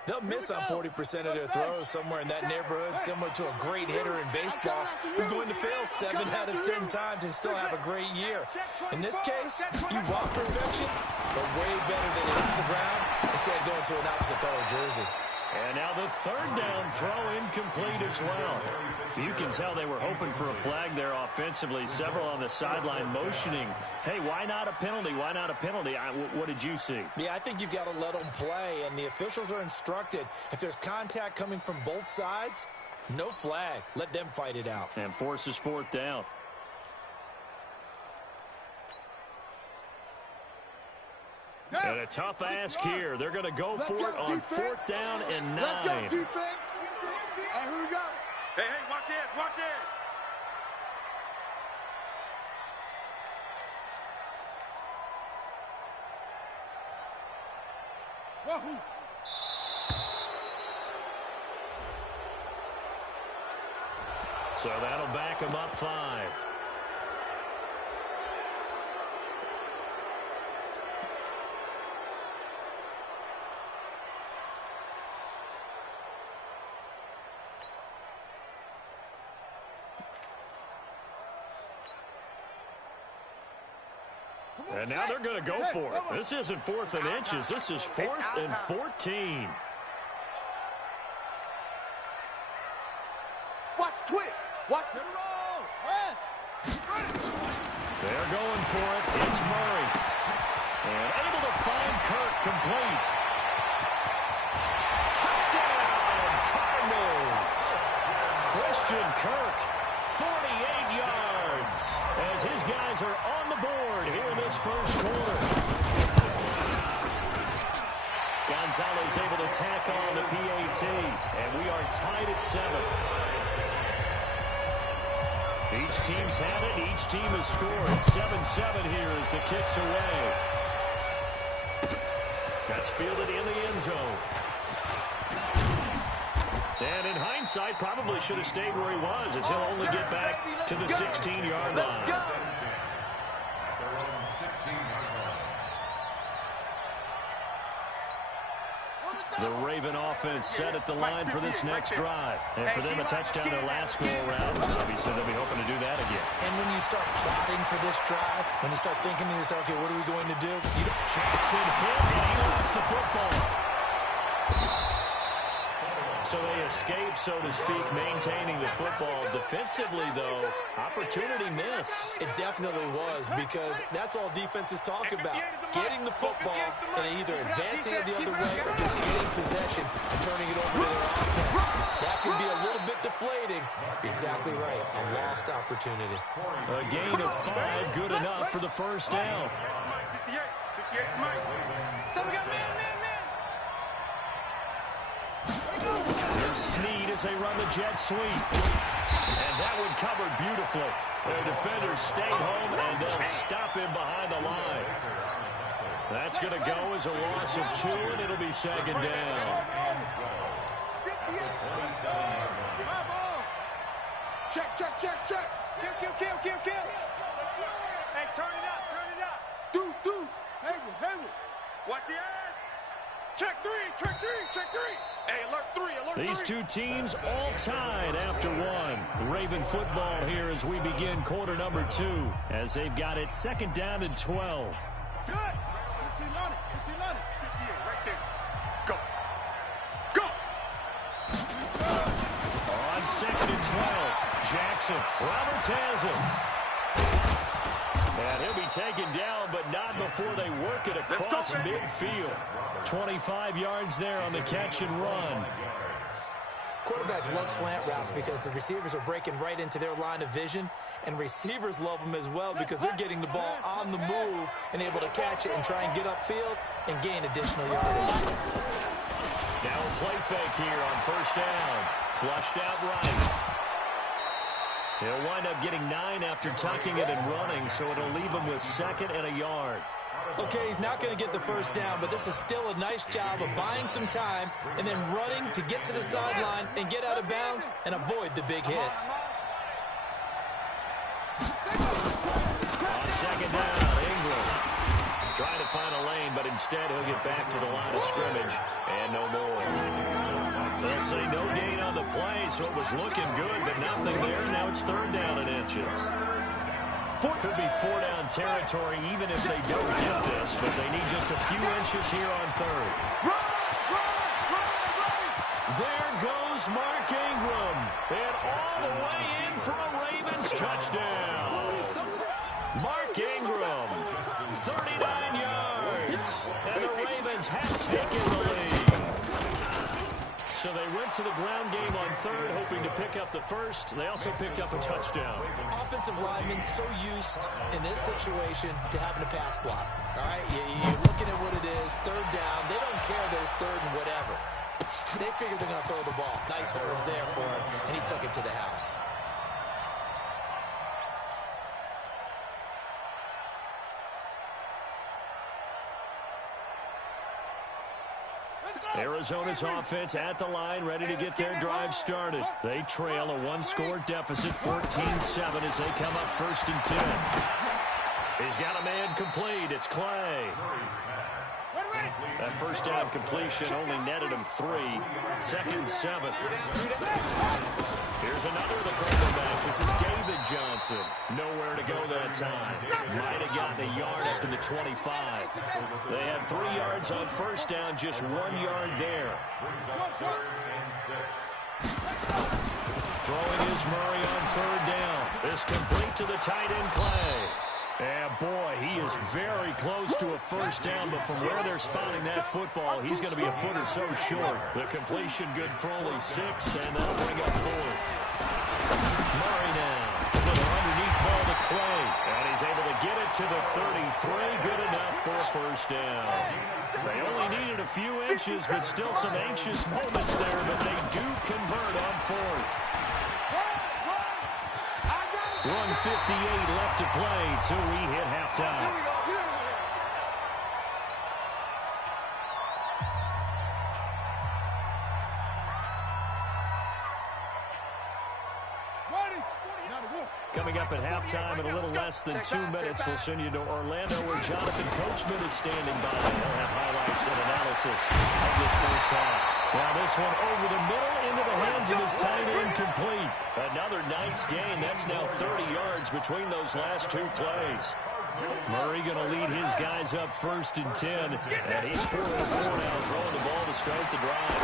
they'll miss on 40% of their throws somewhere in that neighborhood, similar to a great hitter in baseball who's going to fail 7 out of 10 times and still have a great year. In this case, you want perfection, but way better than it hits the ground instead of going to an opposite color jersey. And now the third down throw incomplete as well. You can tell they were hoping for a flag there offensively. Several on the sideline motioning. Hey, why not a penalty? Why not a penalty? What did you see? Yeah, I think you've got to let them play, and the officials are instructed. If there's contact coming from both sides, no flag. Let them fight it out. And forces fourth down. And a tough ask here. They're going to go for it on fourth down and 9. Let's go, defense. All right, here we go. Hey, watch it, watch it. Wahoo. So that'll back them up 5. And now they're going to go for it. This isn't 4th and inches. This is 4th and 14. Watch twist. Watch the roll. They're going for it. It's Murray. And able to find Kirk complete. Touchdown, Cardinals. Christian Kirk, 48 yards. As his guys are on the board here in this first quarter. Gonzalez able to tack on the PAT. And we are tied at 7. Each team's had it. Each team has scored. 7-7 here as the kick's away. That's fielded in the end zone. And in hindsight, probably should have stayed where he was, as he'll only get back to the 16-yard line. The Raven offense set at the line for this next drive. And for them, a touchdown their last go-around. Obviously, they'll be hoping to do that again. And when you start plotting for this drive, when you start thinking to yourself, okay, what are we going to do? Jackson hit, and he lost the football. So they escape, so to speak, maintaining the football. Defensively, though, opportunity miss. It definitely was, because that's all defenses talk about. Getting the football and either advancing it the other way or just getting possession and turning it over to their offense. That can be a little bit deflating. Exactly right. A lost opportunity. A gain of 5, good enough for the first down. 58, Mike. So we got man. There's Snead as they run the jet sweep. And that one covered beautifully. Their defenders stayed home, and they'll stop him behind the line. That's going to go as a loss of 2, and it'll be second down. Check. Kill. Hey, turn it up. Deuce. Hayward. Watch the edge. Check three. Hey, alert three. These two teams all tied after 1. Raven football here as we begin quarter number 2, as they've got it second down and 12. Good. 15 on it. 58, right there. Go. On second and 12, Jackson. Roberts has it. And he'll be taken down, but not before they work it across midfield. 25 yards there on the catch and run. Quarterbacks love slant routes because the receivers are breaking right into their line of vision, and receivers love them as well because they're getting the ball on the move and able to catch it and try and get upfield and gain additional yardage. Now a play fake here on first down. Flushed out right. He'll wind up getting 9 after tucking it and running, so it'll leave him with 2nd and a yard. Okay, he's not going to get the first down, but this is still a nice job of buying some time and then running to get to the sideline and get out of bounds and avoid the big hit. On 2nd down, Ingram trying to find a lane, but instead he'll get back to the line of scrimmage and no more. They'll say no gain on the play, so it was looking good, but nothing there. Now it's 3rd down and inches. Could be 4-down territory even if they don't get this, but they need just a few inches here on 3rd. There goes Mark Ingram, and all the way in for a Ravens touchdown. Mark Ingram, 39 yards, and the Ravens have taken the lead. So they went to the ground game on 3rd, hoping to pick up the first. They also picked up a touchdown. Offensive linemen so used in this situation to having a pass block. All right, you're looking at what it is, 3rd down. They don't care that it's 3rd and whatever. They figure they're going to throw the ball. Nice holes there for him, and he took it to the house. Arizona's offense at the line, ready to get their drive started. They trail a 1-score deficit, 14-7 as they come up 1st and 10. He's got a man complete. It's Clay. That first down completion only netted him 3. 2nd and 7. Here's another of the quarterbacks. This is David Johnson. Nowhere to go that time. Might have gotten a yard up to the 25. They had 3 yards on first down, just 1 yard there. Throwing is Murray on 3rd down. This complete to the tight end Clay. And boy, he is very close to a first down, but from where they're spotting that football, he's going to be a foot or so short. The completion good for only 6, and that'll bring up 4th. Murray now. Little underneath ball to Clay, and he's able to get it to the 33. Good enough for a first down. They only needed a few inches, but still some anxious moments there, but they do convert on 4th. 1:58 left to play till we hit halftime. Coming up at halftime in a little less than 2 minutes, we'll send you to Orlando where Jonathan Coachman is standing by. He'll have highlights and analysis of this first half. Now this one over the middle into the hands of his tight end complete. Another nice gain. That's now 30 yards between those last 2 plays. Murray going to lead his guys up 1st and 10. And he's 4 for 4 now, throwing the ball to start the drive.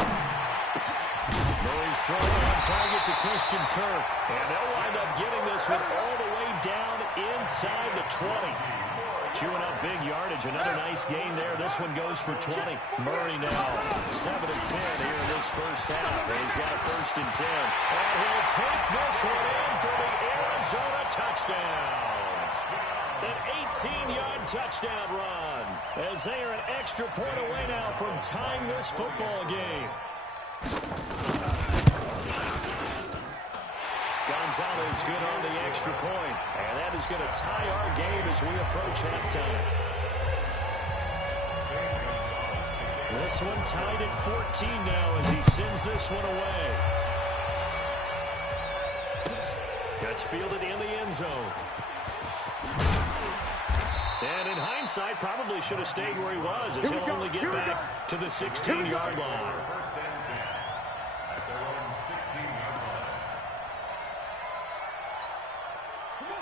Murray's throwing on target to Christian Kirk. And they'll wind up getting this one all the way down inside the 20. Chewing up big yardage. Another nice gain there. This one goes for 20. Murray now 7 of 10 here in this first half. And he's got a 1st and 10. And he'll take this one in for the Arizona touchdown. An 18-yard touchdown run. As they are an extra point away now from tying this football game. Gonzalez good on the extra point, and that is going to tie our game as we approach halftime. This one tied at 14 now as he sends this one away. Gets fielded in the end zone. And in hindsight, probably should have stayed where he was as he'll only get back to the 16-yard line.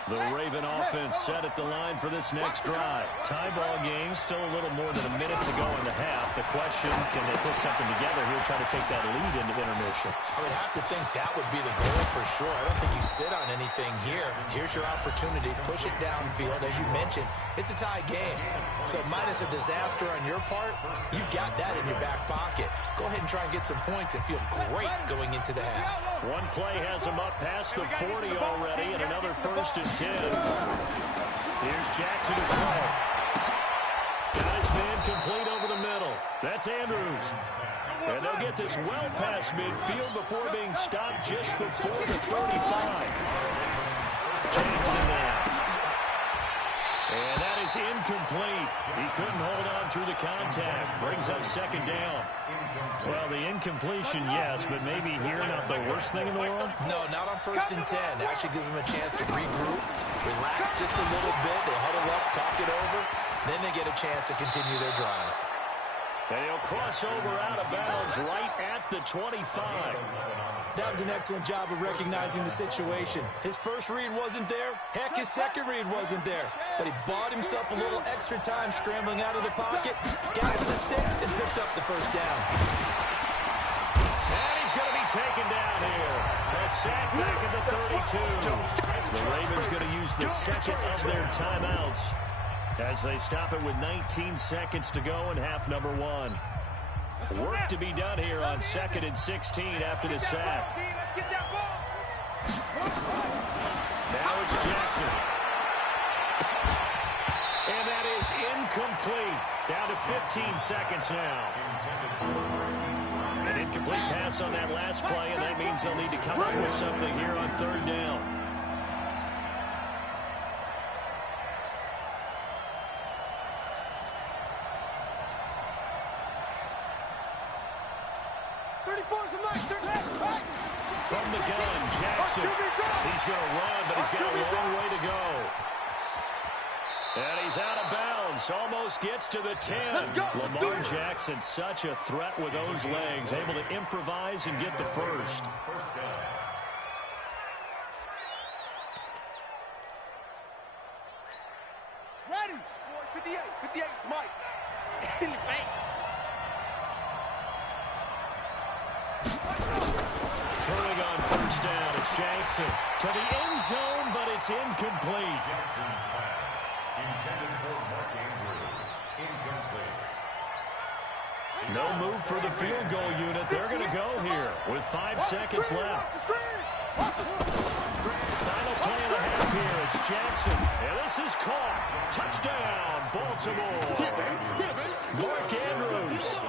The Raven offense set at the line for this next drive. Tie ball game, still a little more than a minute to go in the half. The question, can they put something together here, try to take that lead into intermission? I would have to think that would be the goal for sure. I don't think you sit on anything here. Here's your opportunity. Push it downfield. As you mentioned, it's a tie game. So minus a disaster on your part, you've got that in your back pocket. Go ahead and try and get some points and feel great going into the half. One play has him up past the 40 already, and another 1st and 10. Here's Jackson to throw. Got his man complete over the middle. That's Andrews. And they'll get this well past midfield before being stopped just before the 35. Jackson now. And that is incomplete. He couldn't hold on through the contact. Brings up 2nd down. Well, the incompletion, yes, but maybe here not the worst thing in the world? No, not on 1st and 10. Actually gives them a chance to regroup, relax just a little bit. They huddle up, talk it over. Then they get a chance to continue their drive. And he'll cross over out of bounds right at the 25. That was an excellent job of recognizing the situation. His first read wasn't there. Heck, his second read wasn't there. But he bought himself a little extra time scrambling out of the pocket, got to the sticks, and picked up the 1st down. And he's going to be taken down here. A sack back at the 32. The Ravens going to use the 2nd of their timeouts as they stop it with 19 seconds to go in half number 1. Work to be done here on 2nd and 16 after the sack. Now it's Jackson. And that is incomplete. Down to 15 seconds now. An incomplete pass on that last play, and that means they'll need to come up with something here on 3rd down. From the gun, Jackson. He's going to run, but he's got a long way to go. And he's out of bounds. Almost gets to the 10. Lamar Jackson, such a threat with those legs. Able to improvise and get the 1st. Ready. 58. 58 is Mike. In the face. Throwing on 1st down, it's Jackson to the end zone, but it's incomplete. Jackson's pass, intended for Mark Andrews, incomplete. No move for the field goal unit. They're going to go here with 5 seconds left. Final play and a half here. It's Jackson, and this is caught. Touchdown, Baltimore. Mark Andrews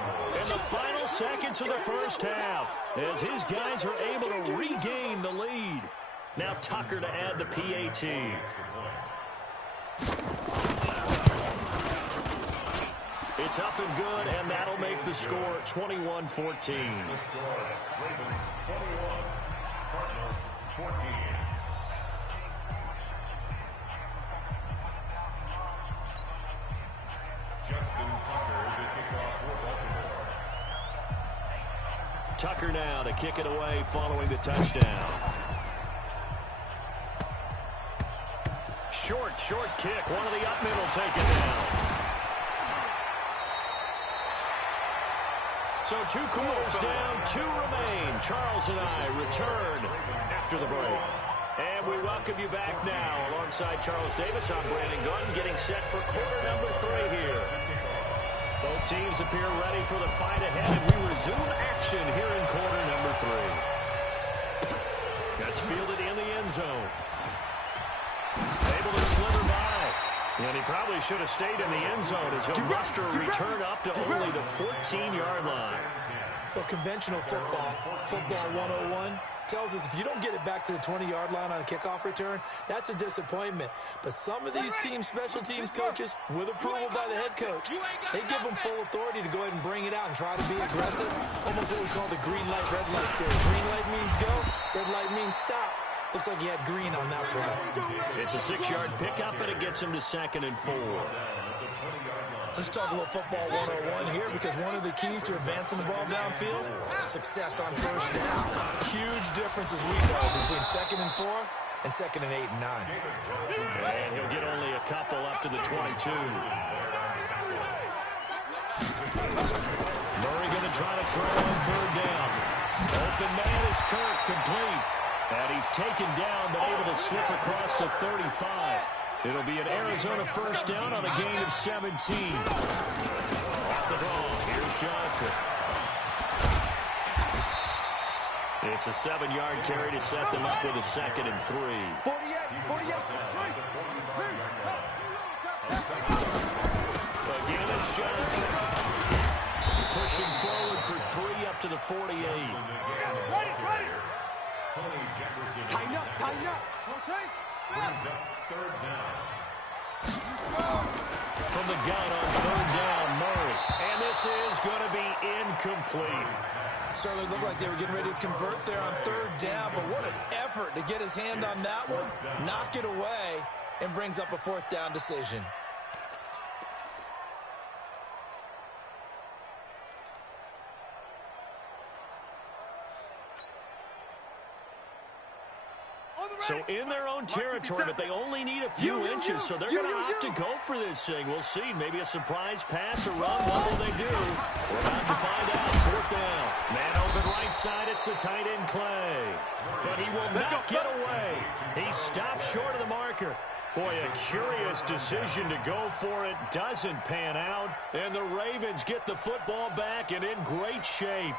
in the final seconds of the 1st half as his guys are able to regain the lead. Now Tucker to add the PAT. It's up and good, and that'll make the score 21-14. Ravens 21, Cardinals 14. Justin Tucker to kick off for Baltimore. Tucker now to kick it away following the touchdown. Short kick. One of the up middle taken down. So 2 quarters down, 2 remain. Charles and I return after the break. And we welcome you back now. Alongside Charles Davis, I'm Brandon Gunn, getting set for quarter number 3 here. Both teams appear ready for the fight ahead, and we resume action here in quarter number 3. That's fielded in the end zone. Able to slither by. And he probably should have stayed in the end zone as he'll muster a return up to only the 14-yard line. Well, conventional football 101, tells us if you don't get it back to the 20-yard line on a kickoff return, that's a disappointment. But some of these teams, special teams coaches, with approval by the head coach, they give them full authority to go ahead and bring it out and try to be aggressive. Almost what we call the green light, red light theory. Green light means go, red light means stop. Looks like he had green on that play. It's a 6-yard pickup, and it gets him to 2nd and 4. Let's talk a little football 101 here, because one of the keys to advancing the ball downfield, success on 1st down. Huge difference, as we know, between 2nd and 4 and 2nd and 8 and 9. And he'll get only a couple up to the 22. Murray going to try to throw on 3rd down. Open man is Kirk, complete. And he's taken down, but able to slip across the 35. It'll be an Arizona 1st down on a gain of 17. Off the ball, here's Johnson. It's a 7-yard carry to set them up with a 2nd and 3. 48. Again, it's Johnson. Pushing forward for 3 up to the 48. Ready. Tighten up. Rotate. Brings up 3rd down. From the gun on 3rd down, Murray. And this is going to be incomplete. Certainly looked like they were getting ready to convert there on 3rd down, but what an effort to get his hand on that one, knock it away, and brings up a 4th down decision. So in their own territory, but they only need a few inches, so they're going to opt to go for this thing. We'll see. Maybe a surprise pass or run. What will they do? We're about to find out. 4th down. Man open right side. It's the tight end, Clay. But he will not get away. He stops short of the marker. Boy, a curious decision to go for it. Doesn't pan out. And the Ravens get the football back and in great shape.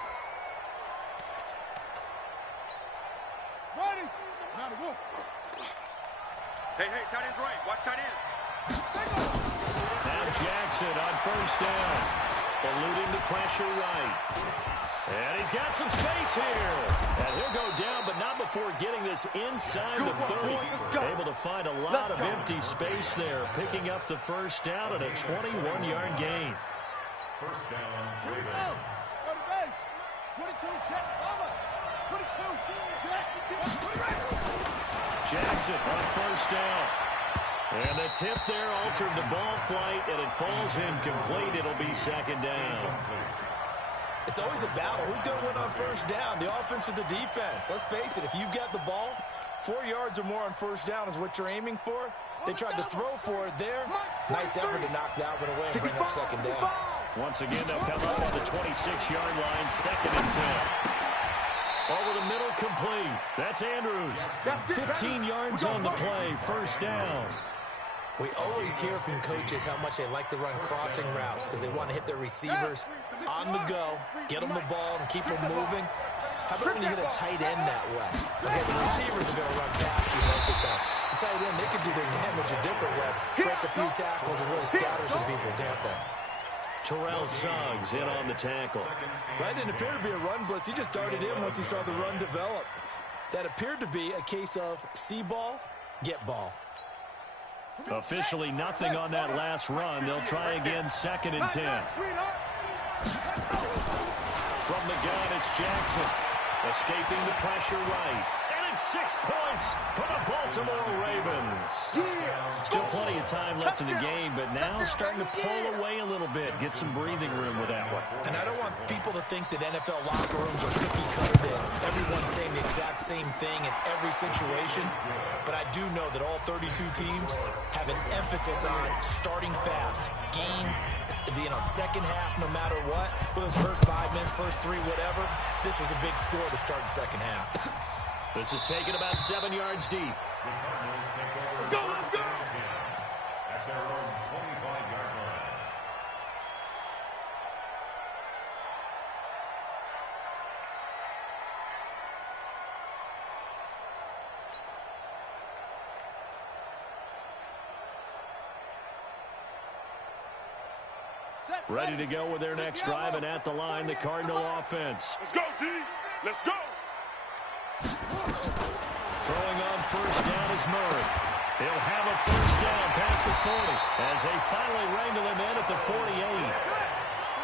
Ready. Hey, tight end's right. Watch tight end. Now Jackson on 1st down. Eluding the pressure right. And he's got some space here. And he'll go down, but not before getting this inside the 30. Able to find a lot of empty space there. Picking up the 1st down and a 21-yard gain. 1st down. Here we go. On the bench. 22, check, cover. 22, check. Put it right. Jackson on 1st down. And the tip there altered the ball flight, and it falls incomplete. It'll be 2nd down. It's always a battle. Who's going to win on 1st down? The offense or the defense? Let's face it, if you've got the ball, 4 yards or more on 1st down is what you're aiming for. They tried to throw for it there. Nice effort to knock that one away and bring up 2nd down. Once again, they'll come up on the 26-yard line, 2nd and 10. Over the middle, complete. That's Andrews. 15 yards on the play, 1st down. We always hear from coaches how much they like to run crossing routes because they want to hit their receivers on the go, get them the ball, and keep them moving. How about when you hit a tight end that way? Okay, the receivers are going to run past you most of the time. The tight end, they can do their damage a different way, break a few tackles and really scatter some people, can't they? Terrell Suggs in on the tackle. That didn't appear to be a run blitz. He just darted in once he saw the run develop. That appeared to be a case of see ball, get ball. Officially nothing on that last run. They'll try again, 2nd and 10. From the gun, it's Jackson. Escaping the pressure right. And it's 6 points for the Baltimore Ravens. Still plenty of time left in the game, but now starting to pull away a little bit. Get some breathing room with that one. And I don't want people to think that NFL locker rooms are cookie cutter, that everyone's saying the exact same thing in every situation. But I do know that all 32 teams have an emphasis on starting fast. Game, 2nd half, no matter what. Those first 5 minutes, first 3, whatever. This was a big score to start the 2nd half. This is taken about 7 yards deep. Go, let's go! At their own 25-yard line. Ready to go with their next drive, and at the line, the Cardinal offense. Let's go, D. Let's go. Throwing on 1st down is Murray. He'll have a 1st down past the 40 as they finally wrangle him in at the 48.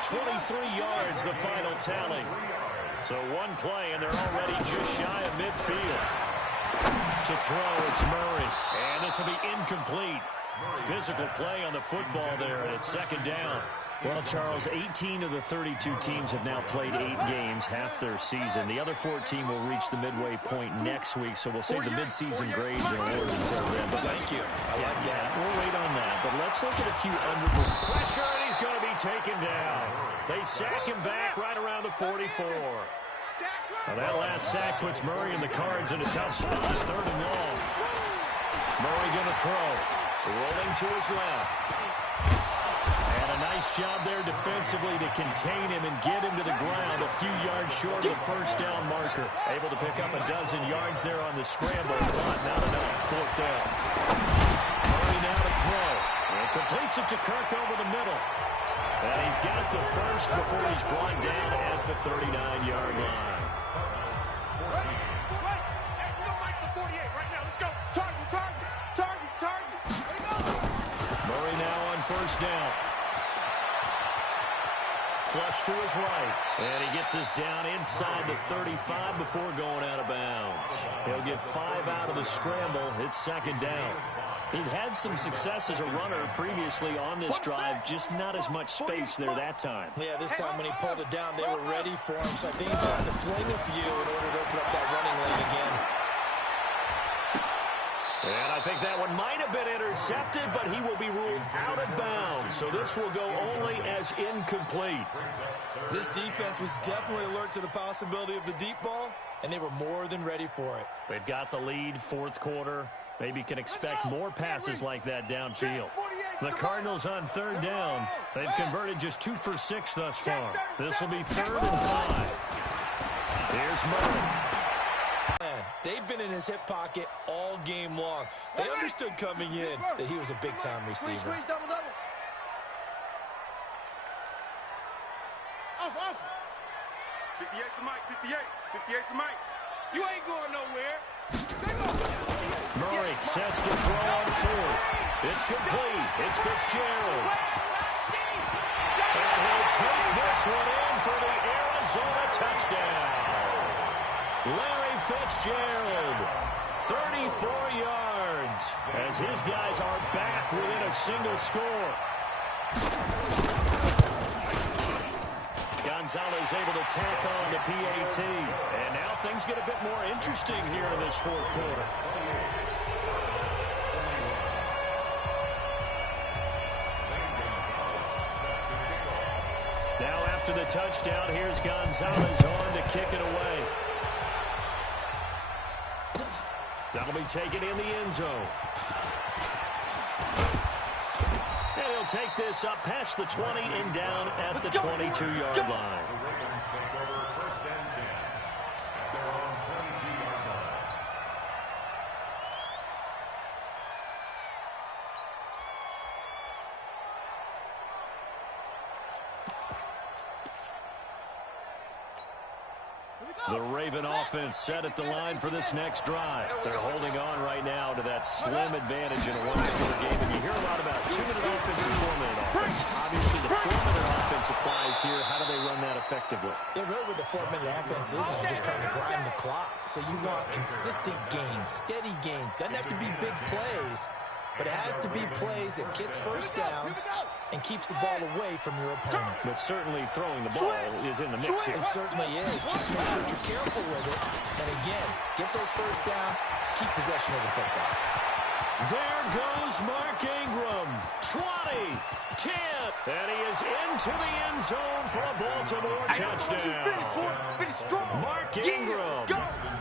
23 yards, the final tally. So one play, and they're already just shy of midfield. To throw, it's Murray. And this will be incomplete. Physical play on the football there, and it's 2nd down. Well, Charles, 18 of the 32 teams have now played 8 games, half their season. The other 14 will reach the midway point next week, so we'll save the midseason grades and awards until then. But Thank you. I like that. We'll wait on that, but let's look at a few underperformers. Pressure, and he's going to be taken down. They sack him back right around the 44. Now that last sack puts Murray and the Cards in a tough spot, 3rd and long. Murray going to throw. Rolling to his left. And a nice job there defensively to contain him and get him to the ground a few yards short of the first down marker. Able to pick up a dozen yards there on the scramble, but not enough. 4th down. Murray now to throw. And completes it to Kirk over the middle. And he's got the first before he's brought down at the 39-yard line. Murray now on first down. Flush to his right. And he gets us down inside the 35 before going out of bounds. He'll get 5 out of the scramble. It's 2nd down. He'd had some success as a runner previously on this drive, just not as much space there that time. Yeah, this time when he pulled it down, they were ready for him. So I think he's going to have to fling a few in order to open up that running lane again. And I think that one might have been intercepted, but he will be ruled out of bounds. So this will go only as incomplete. This defense was definitely alert to the possibility of the deep ball, and they were more than ready for it. They've got the lead, 4th quarter. Maybe can expect more passes like that downfield. The Cardinals on 3rd down. They've converted just 2 for 6 thus far. This will be 3rd and 5. Here's Murray. They've been in his hip pocket all game long. They understood coming in that he was a big-time receiver. Squeeze, double. Off. 58 to Mike, 58 to Mike. You ain't going nowhere. Murray sets to throw on 4th. It's complete. It's Fitzgerald. And he'll take this one in for the Arizona touchdown. Larry Fitzgerald, 34 yards, as his guys are back within a single score. Gonzalez able to tack on the PAT. And now things get a bit more interesting here in this 4th quarter. Now after the touchdown, here's Gonzalez on to kick it away. That'll be taken in the end zone. And he'll take this up past the 20 and down at the 22-yard line. The Raven offense set at the line for this next drive. They're holding on right now to that slim advantage in a one-score game. And you hear a lot about 2-minute offense and 4-minute offense. Obviously, the 4-minute offense applies here. How do they run that effectively? Yeah, really what the 4-minute offense is just trying to grind the clock. So you want consistent gains, steady gains. Doesn't have to be big plays, but it has to be plays that gets first downs and keeps the ball away from your opponent. But certainly throwing the ball is in the mix here. It certainly is. Just make sure you're careful with it. And again, get those first downs, keep possession of the football. There goes Mark Ingram. 20, 10, and he is into the end zone for a Baltimore touchdown. Mark Ingram,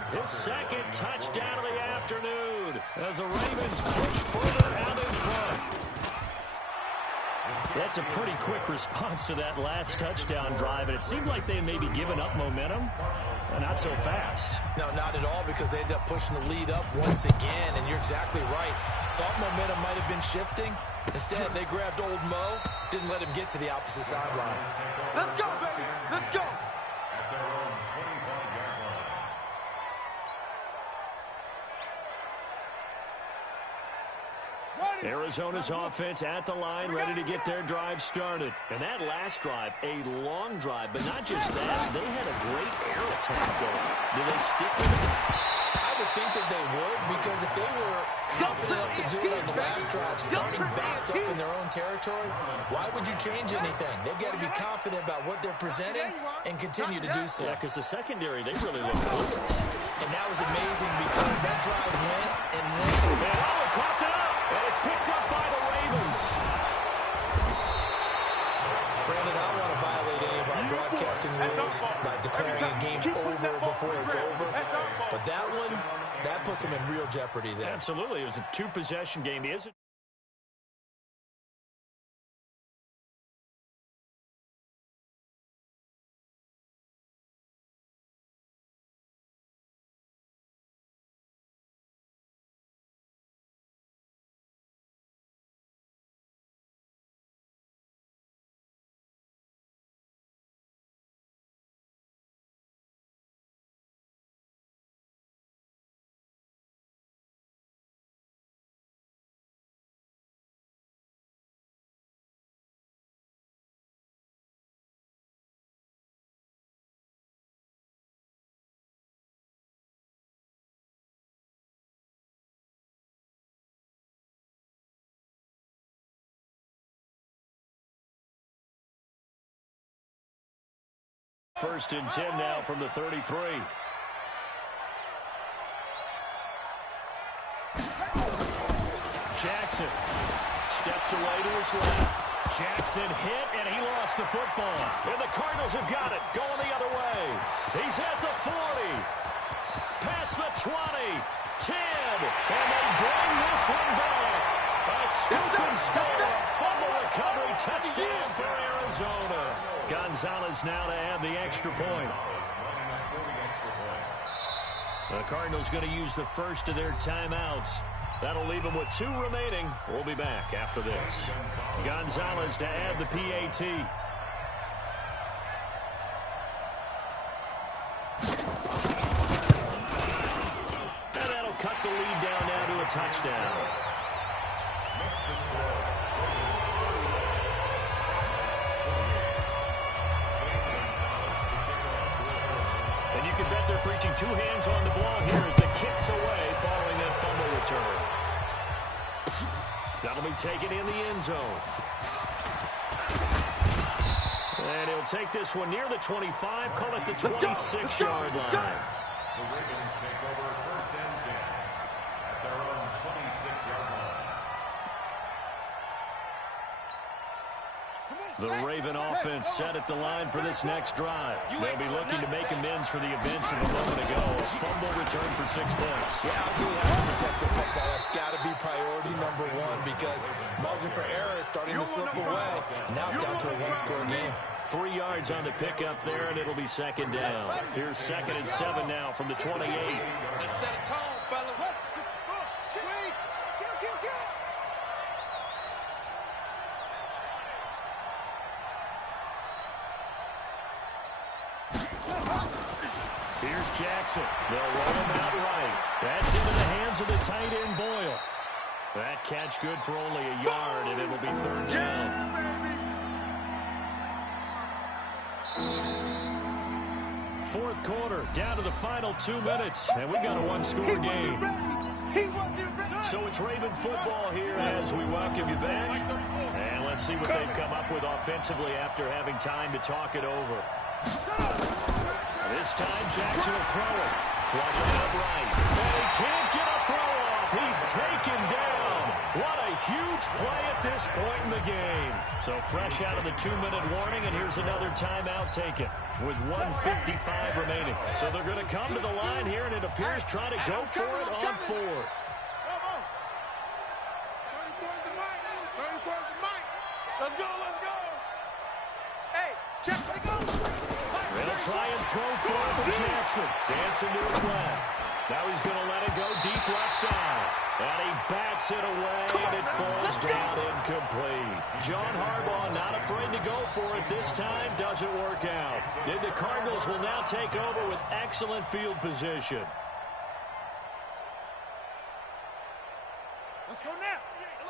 his 2nd touchdown of the afternoon as the Ravens push further out in front. That's a pretty quick response to that last touchdown drive, and it seemed like they had maybe given up momentum. Not so fast. No, not at all, because they ended up pushing the lead up once again, and you're exactly right. Thought momentum might have been shifting. Instead, they grabbed old Mo, didn't let him get to the opposite sideline. Let's go, baby. Let's go. Arizona's offense at the line, ready to get their drive started. And that last drive, a long drive, but not just that. They had a great air attack going. Do they stick with it? I would think that they would, because if they were confident enough to do it on the last drive, starting backed up in their own territory, why would you change anything? They've got to be confident about what they're presenting and continue to do so. Yeah, because the secondary, they really look good. And that was amazing because that drive went and went. And coughed it up, and it's picked up by the Ravens. Brandon, I don't want to violate any of our broadcasting rules by declaring a game over before it's over. But that one, that puts them in real jeopardy there. Absolutely. It was a two-possession game. Is it? First and 10 now from the 33. Jackson steps away to his left. Jackson hit, and he lost the football. And the Cardinals have got it, going the other way. He's at the 40. Past the 20. 10. And they bring this one back. A scoop and score. Fumble recovery. Touchdown for Arizona. Gonzalez now to add the extra point. The Cardinals going to use the first of their timeouts. That'll leave them with 2 remaining. We'll be back after this. Gonzalez to add the PAT. And that'll cut the lead down now to a touchdown. And you can bet they're preaching 2 hands on the ball here as the kick's away following that fumble return. That'll be taken in the end zone. And he'll take this one near the 25, call it the 26-yard line. The Ravens take over first and 10 at their own 26-yard line. The Raven offense set at the line for this next drive. They'll be looking to make amends for the events of a moment ago. A fumble return for 6 points. Yeah, absolutely have to protect the football. That's got to be priority number 1 because margin for error is starting to slip away. And now it's down to a 1-score game. 3 yards on the pickup there, and it'll be second down. Here's 2nd and 7 now from the 28. Let's set a tone, fellas. Here's Jackson. They'll roll him out right. That's into the hands of the tight end, Boyle. That catch good for only a yard, and it'll be 3rd down. Fourth quarter, down to the final 2 minutes, and we've got a 1-score game. So it's Raven football here as we welcome you back. And let's see what they've come up with offensively after having time to talk it over. This time, Jackson will throw it. Flushed out right. And he can't get a throw off. He's taken down. What a huge play at this point in the game. So fresh out of the 2-minute warning, and here's another timeout taken with 1:55 remaining. So they're going to come to the line here, and it appears trying to go for it on 4th. Let's go, let's go. Hey, check, let's go. They'll try and throw for it for Jackson. Dancing to his left. Now he's going to let it go deep left side. And he bats it away, and it falls down incomplete. John Harbaugh not afraid to go for it this time. Doesn't work out. And the Cardinals will now take over with excellent field position. Let's go now.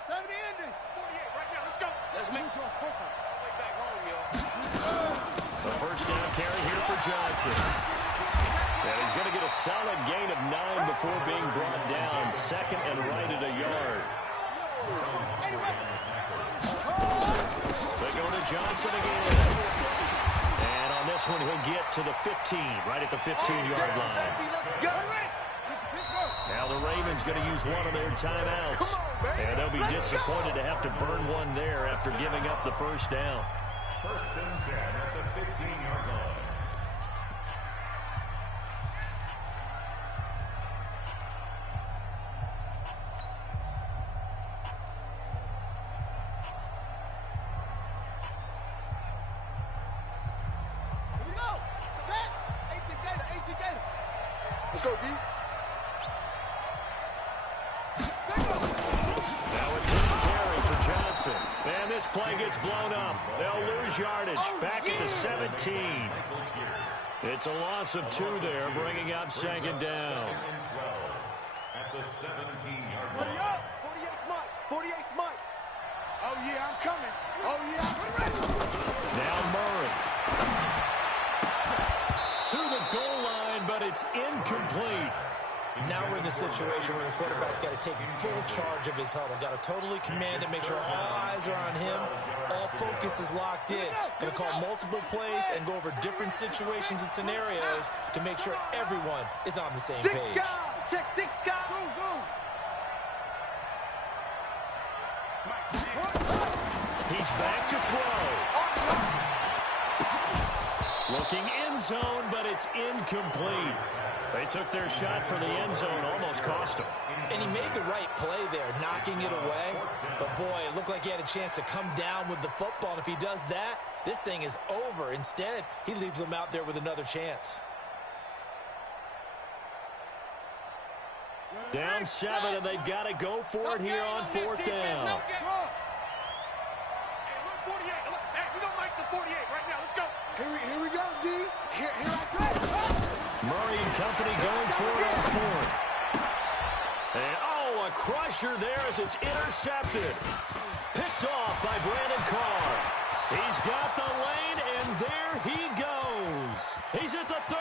70 ending. 48 right now. Let's go. Let's make it to a football. Way back home, y'all. A first down carry here for Johnson. And he's going to get a solid gain of 9 before being brought down. Second and right at a yard. They go to Johnson again. And on this one, he'll get to the 15, right at the 15-yard line. Now the Ravens going to use one of their timeouts. And they'll be disappointed to have to burn one there after giving up the first down. First and 10 at the 15-yard line. Let's go, D. Now a team carry for Johnson. And this play gets blown up. They'll lose yardage. Back at the 17. It's a loss of 2 there, bringing up second down. At the 17-yard Hurry line. up! 48th Mike! 48th Mike! Oh, yeah, I'm coming. Oh, yeah, I'm ready. Now Murray. To the goal line, but it's incomplete. Now we're in the situation where the quarterback's got to take full charge of his huddle. Got to totally command it, make sure all eyes are on him. All focus is locked in. Going to call multiple plays and go over different situations and scenarios to make sure everyone is on the same page. Check 6 guys. He's back to throw. Looking end zone, but it's incomplete. They took their shot for the end zone, almost cost him. And he made the right play there, knocking it away. But, boy, it looked like he had a chance to come down with the football. And if he does that, this thing is over. Instead, he leaves him out there with another chance. Down 7, and they've got to go for it here on 4th down. Hey, look, 48. Look, hey, we don't like the 48 right now. Let's go. Here we go, D. Here I come. Murray and company going for it on 4th. And, oh, a crusher there as it's intercepted. Picked off by Brandon Carr. He's got the lane, and there he goes. He's at the 30.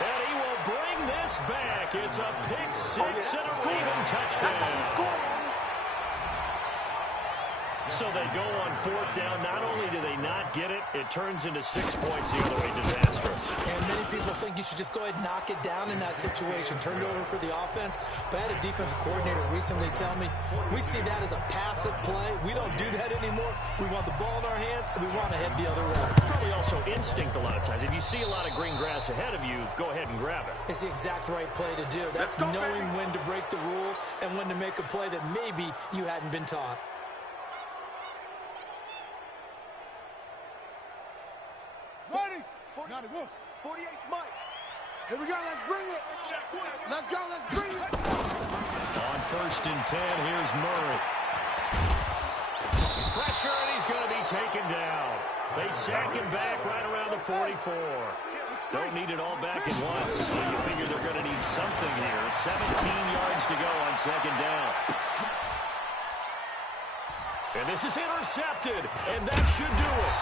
And he will bring this back. It's a pick 6 and a Raven touchdown. So they go on 4th down. Not only do they not get it, it turns into 6 points the other way. Disastrous. And many people think you should just go ahead and knock it down in that situation. Turn it over for the offense. But I had a defensive coordinator recently tell me, we see that as a passive play. We don't do that anymore. We want the ball in our hands, and we want to head the other way. Probably also instinct a lot of times. If you see a lot of green grass ahead of you, go ahead and grab it. It's the exact right play to do. That's knowing when to break the rules and when to make a play that maybe you hadn't been taught. Ready. 48th Mike. Here we go. Let's bring it. Let's go. Let's bring it. On 1st and 10, here's Murray. Pressure, and he's going to be taken down. They sack him back right around the 44. Don't need it all back at once. You figure they're going to need something here. 17 yards to go on 2nd down. And this is intercepted, and that should do it.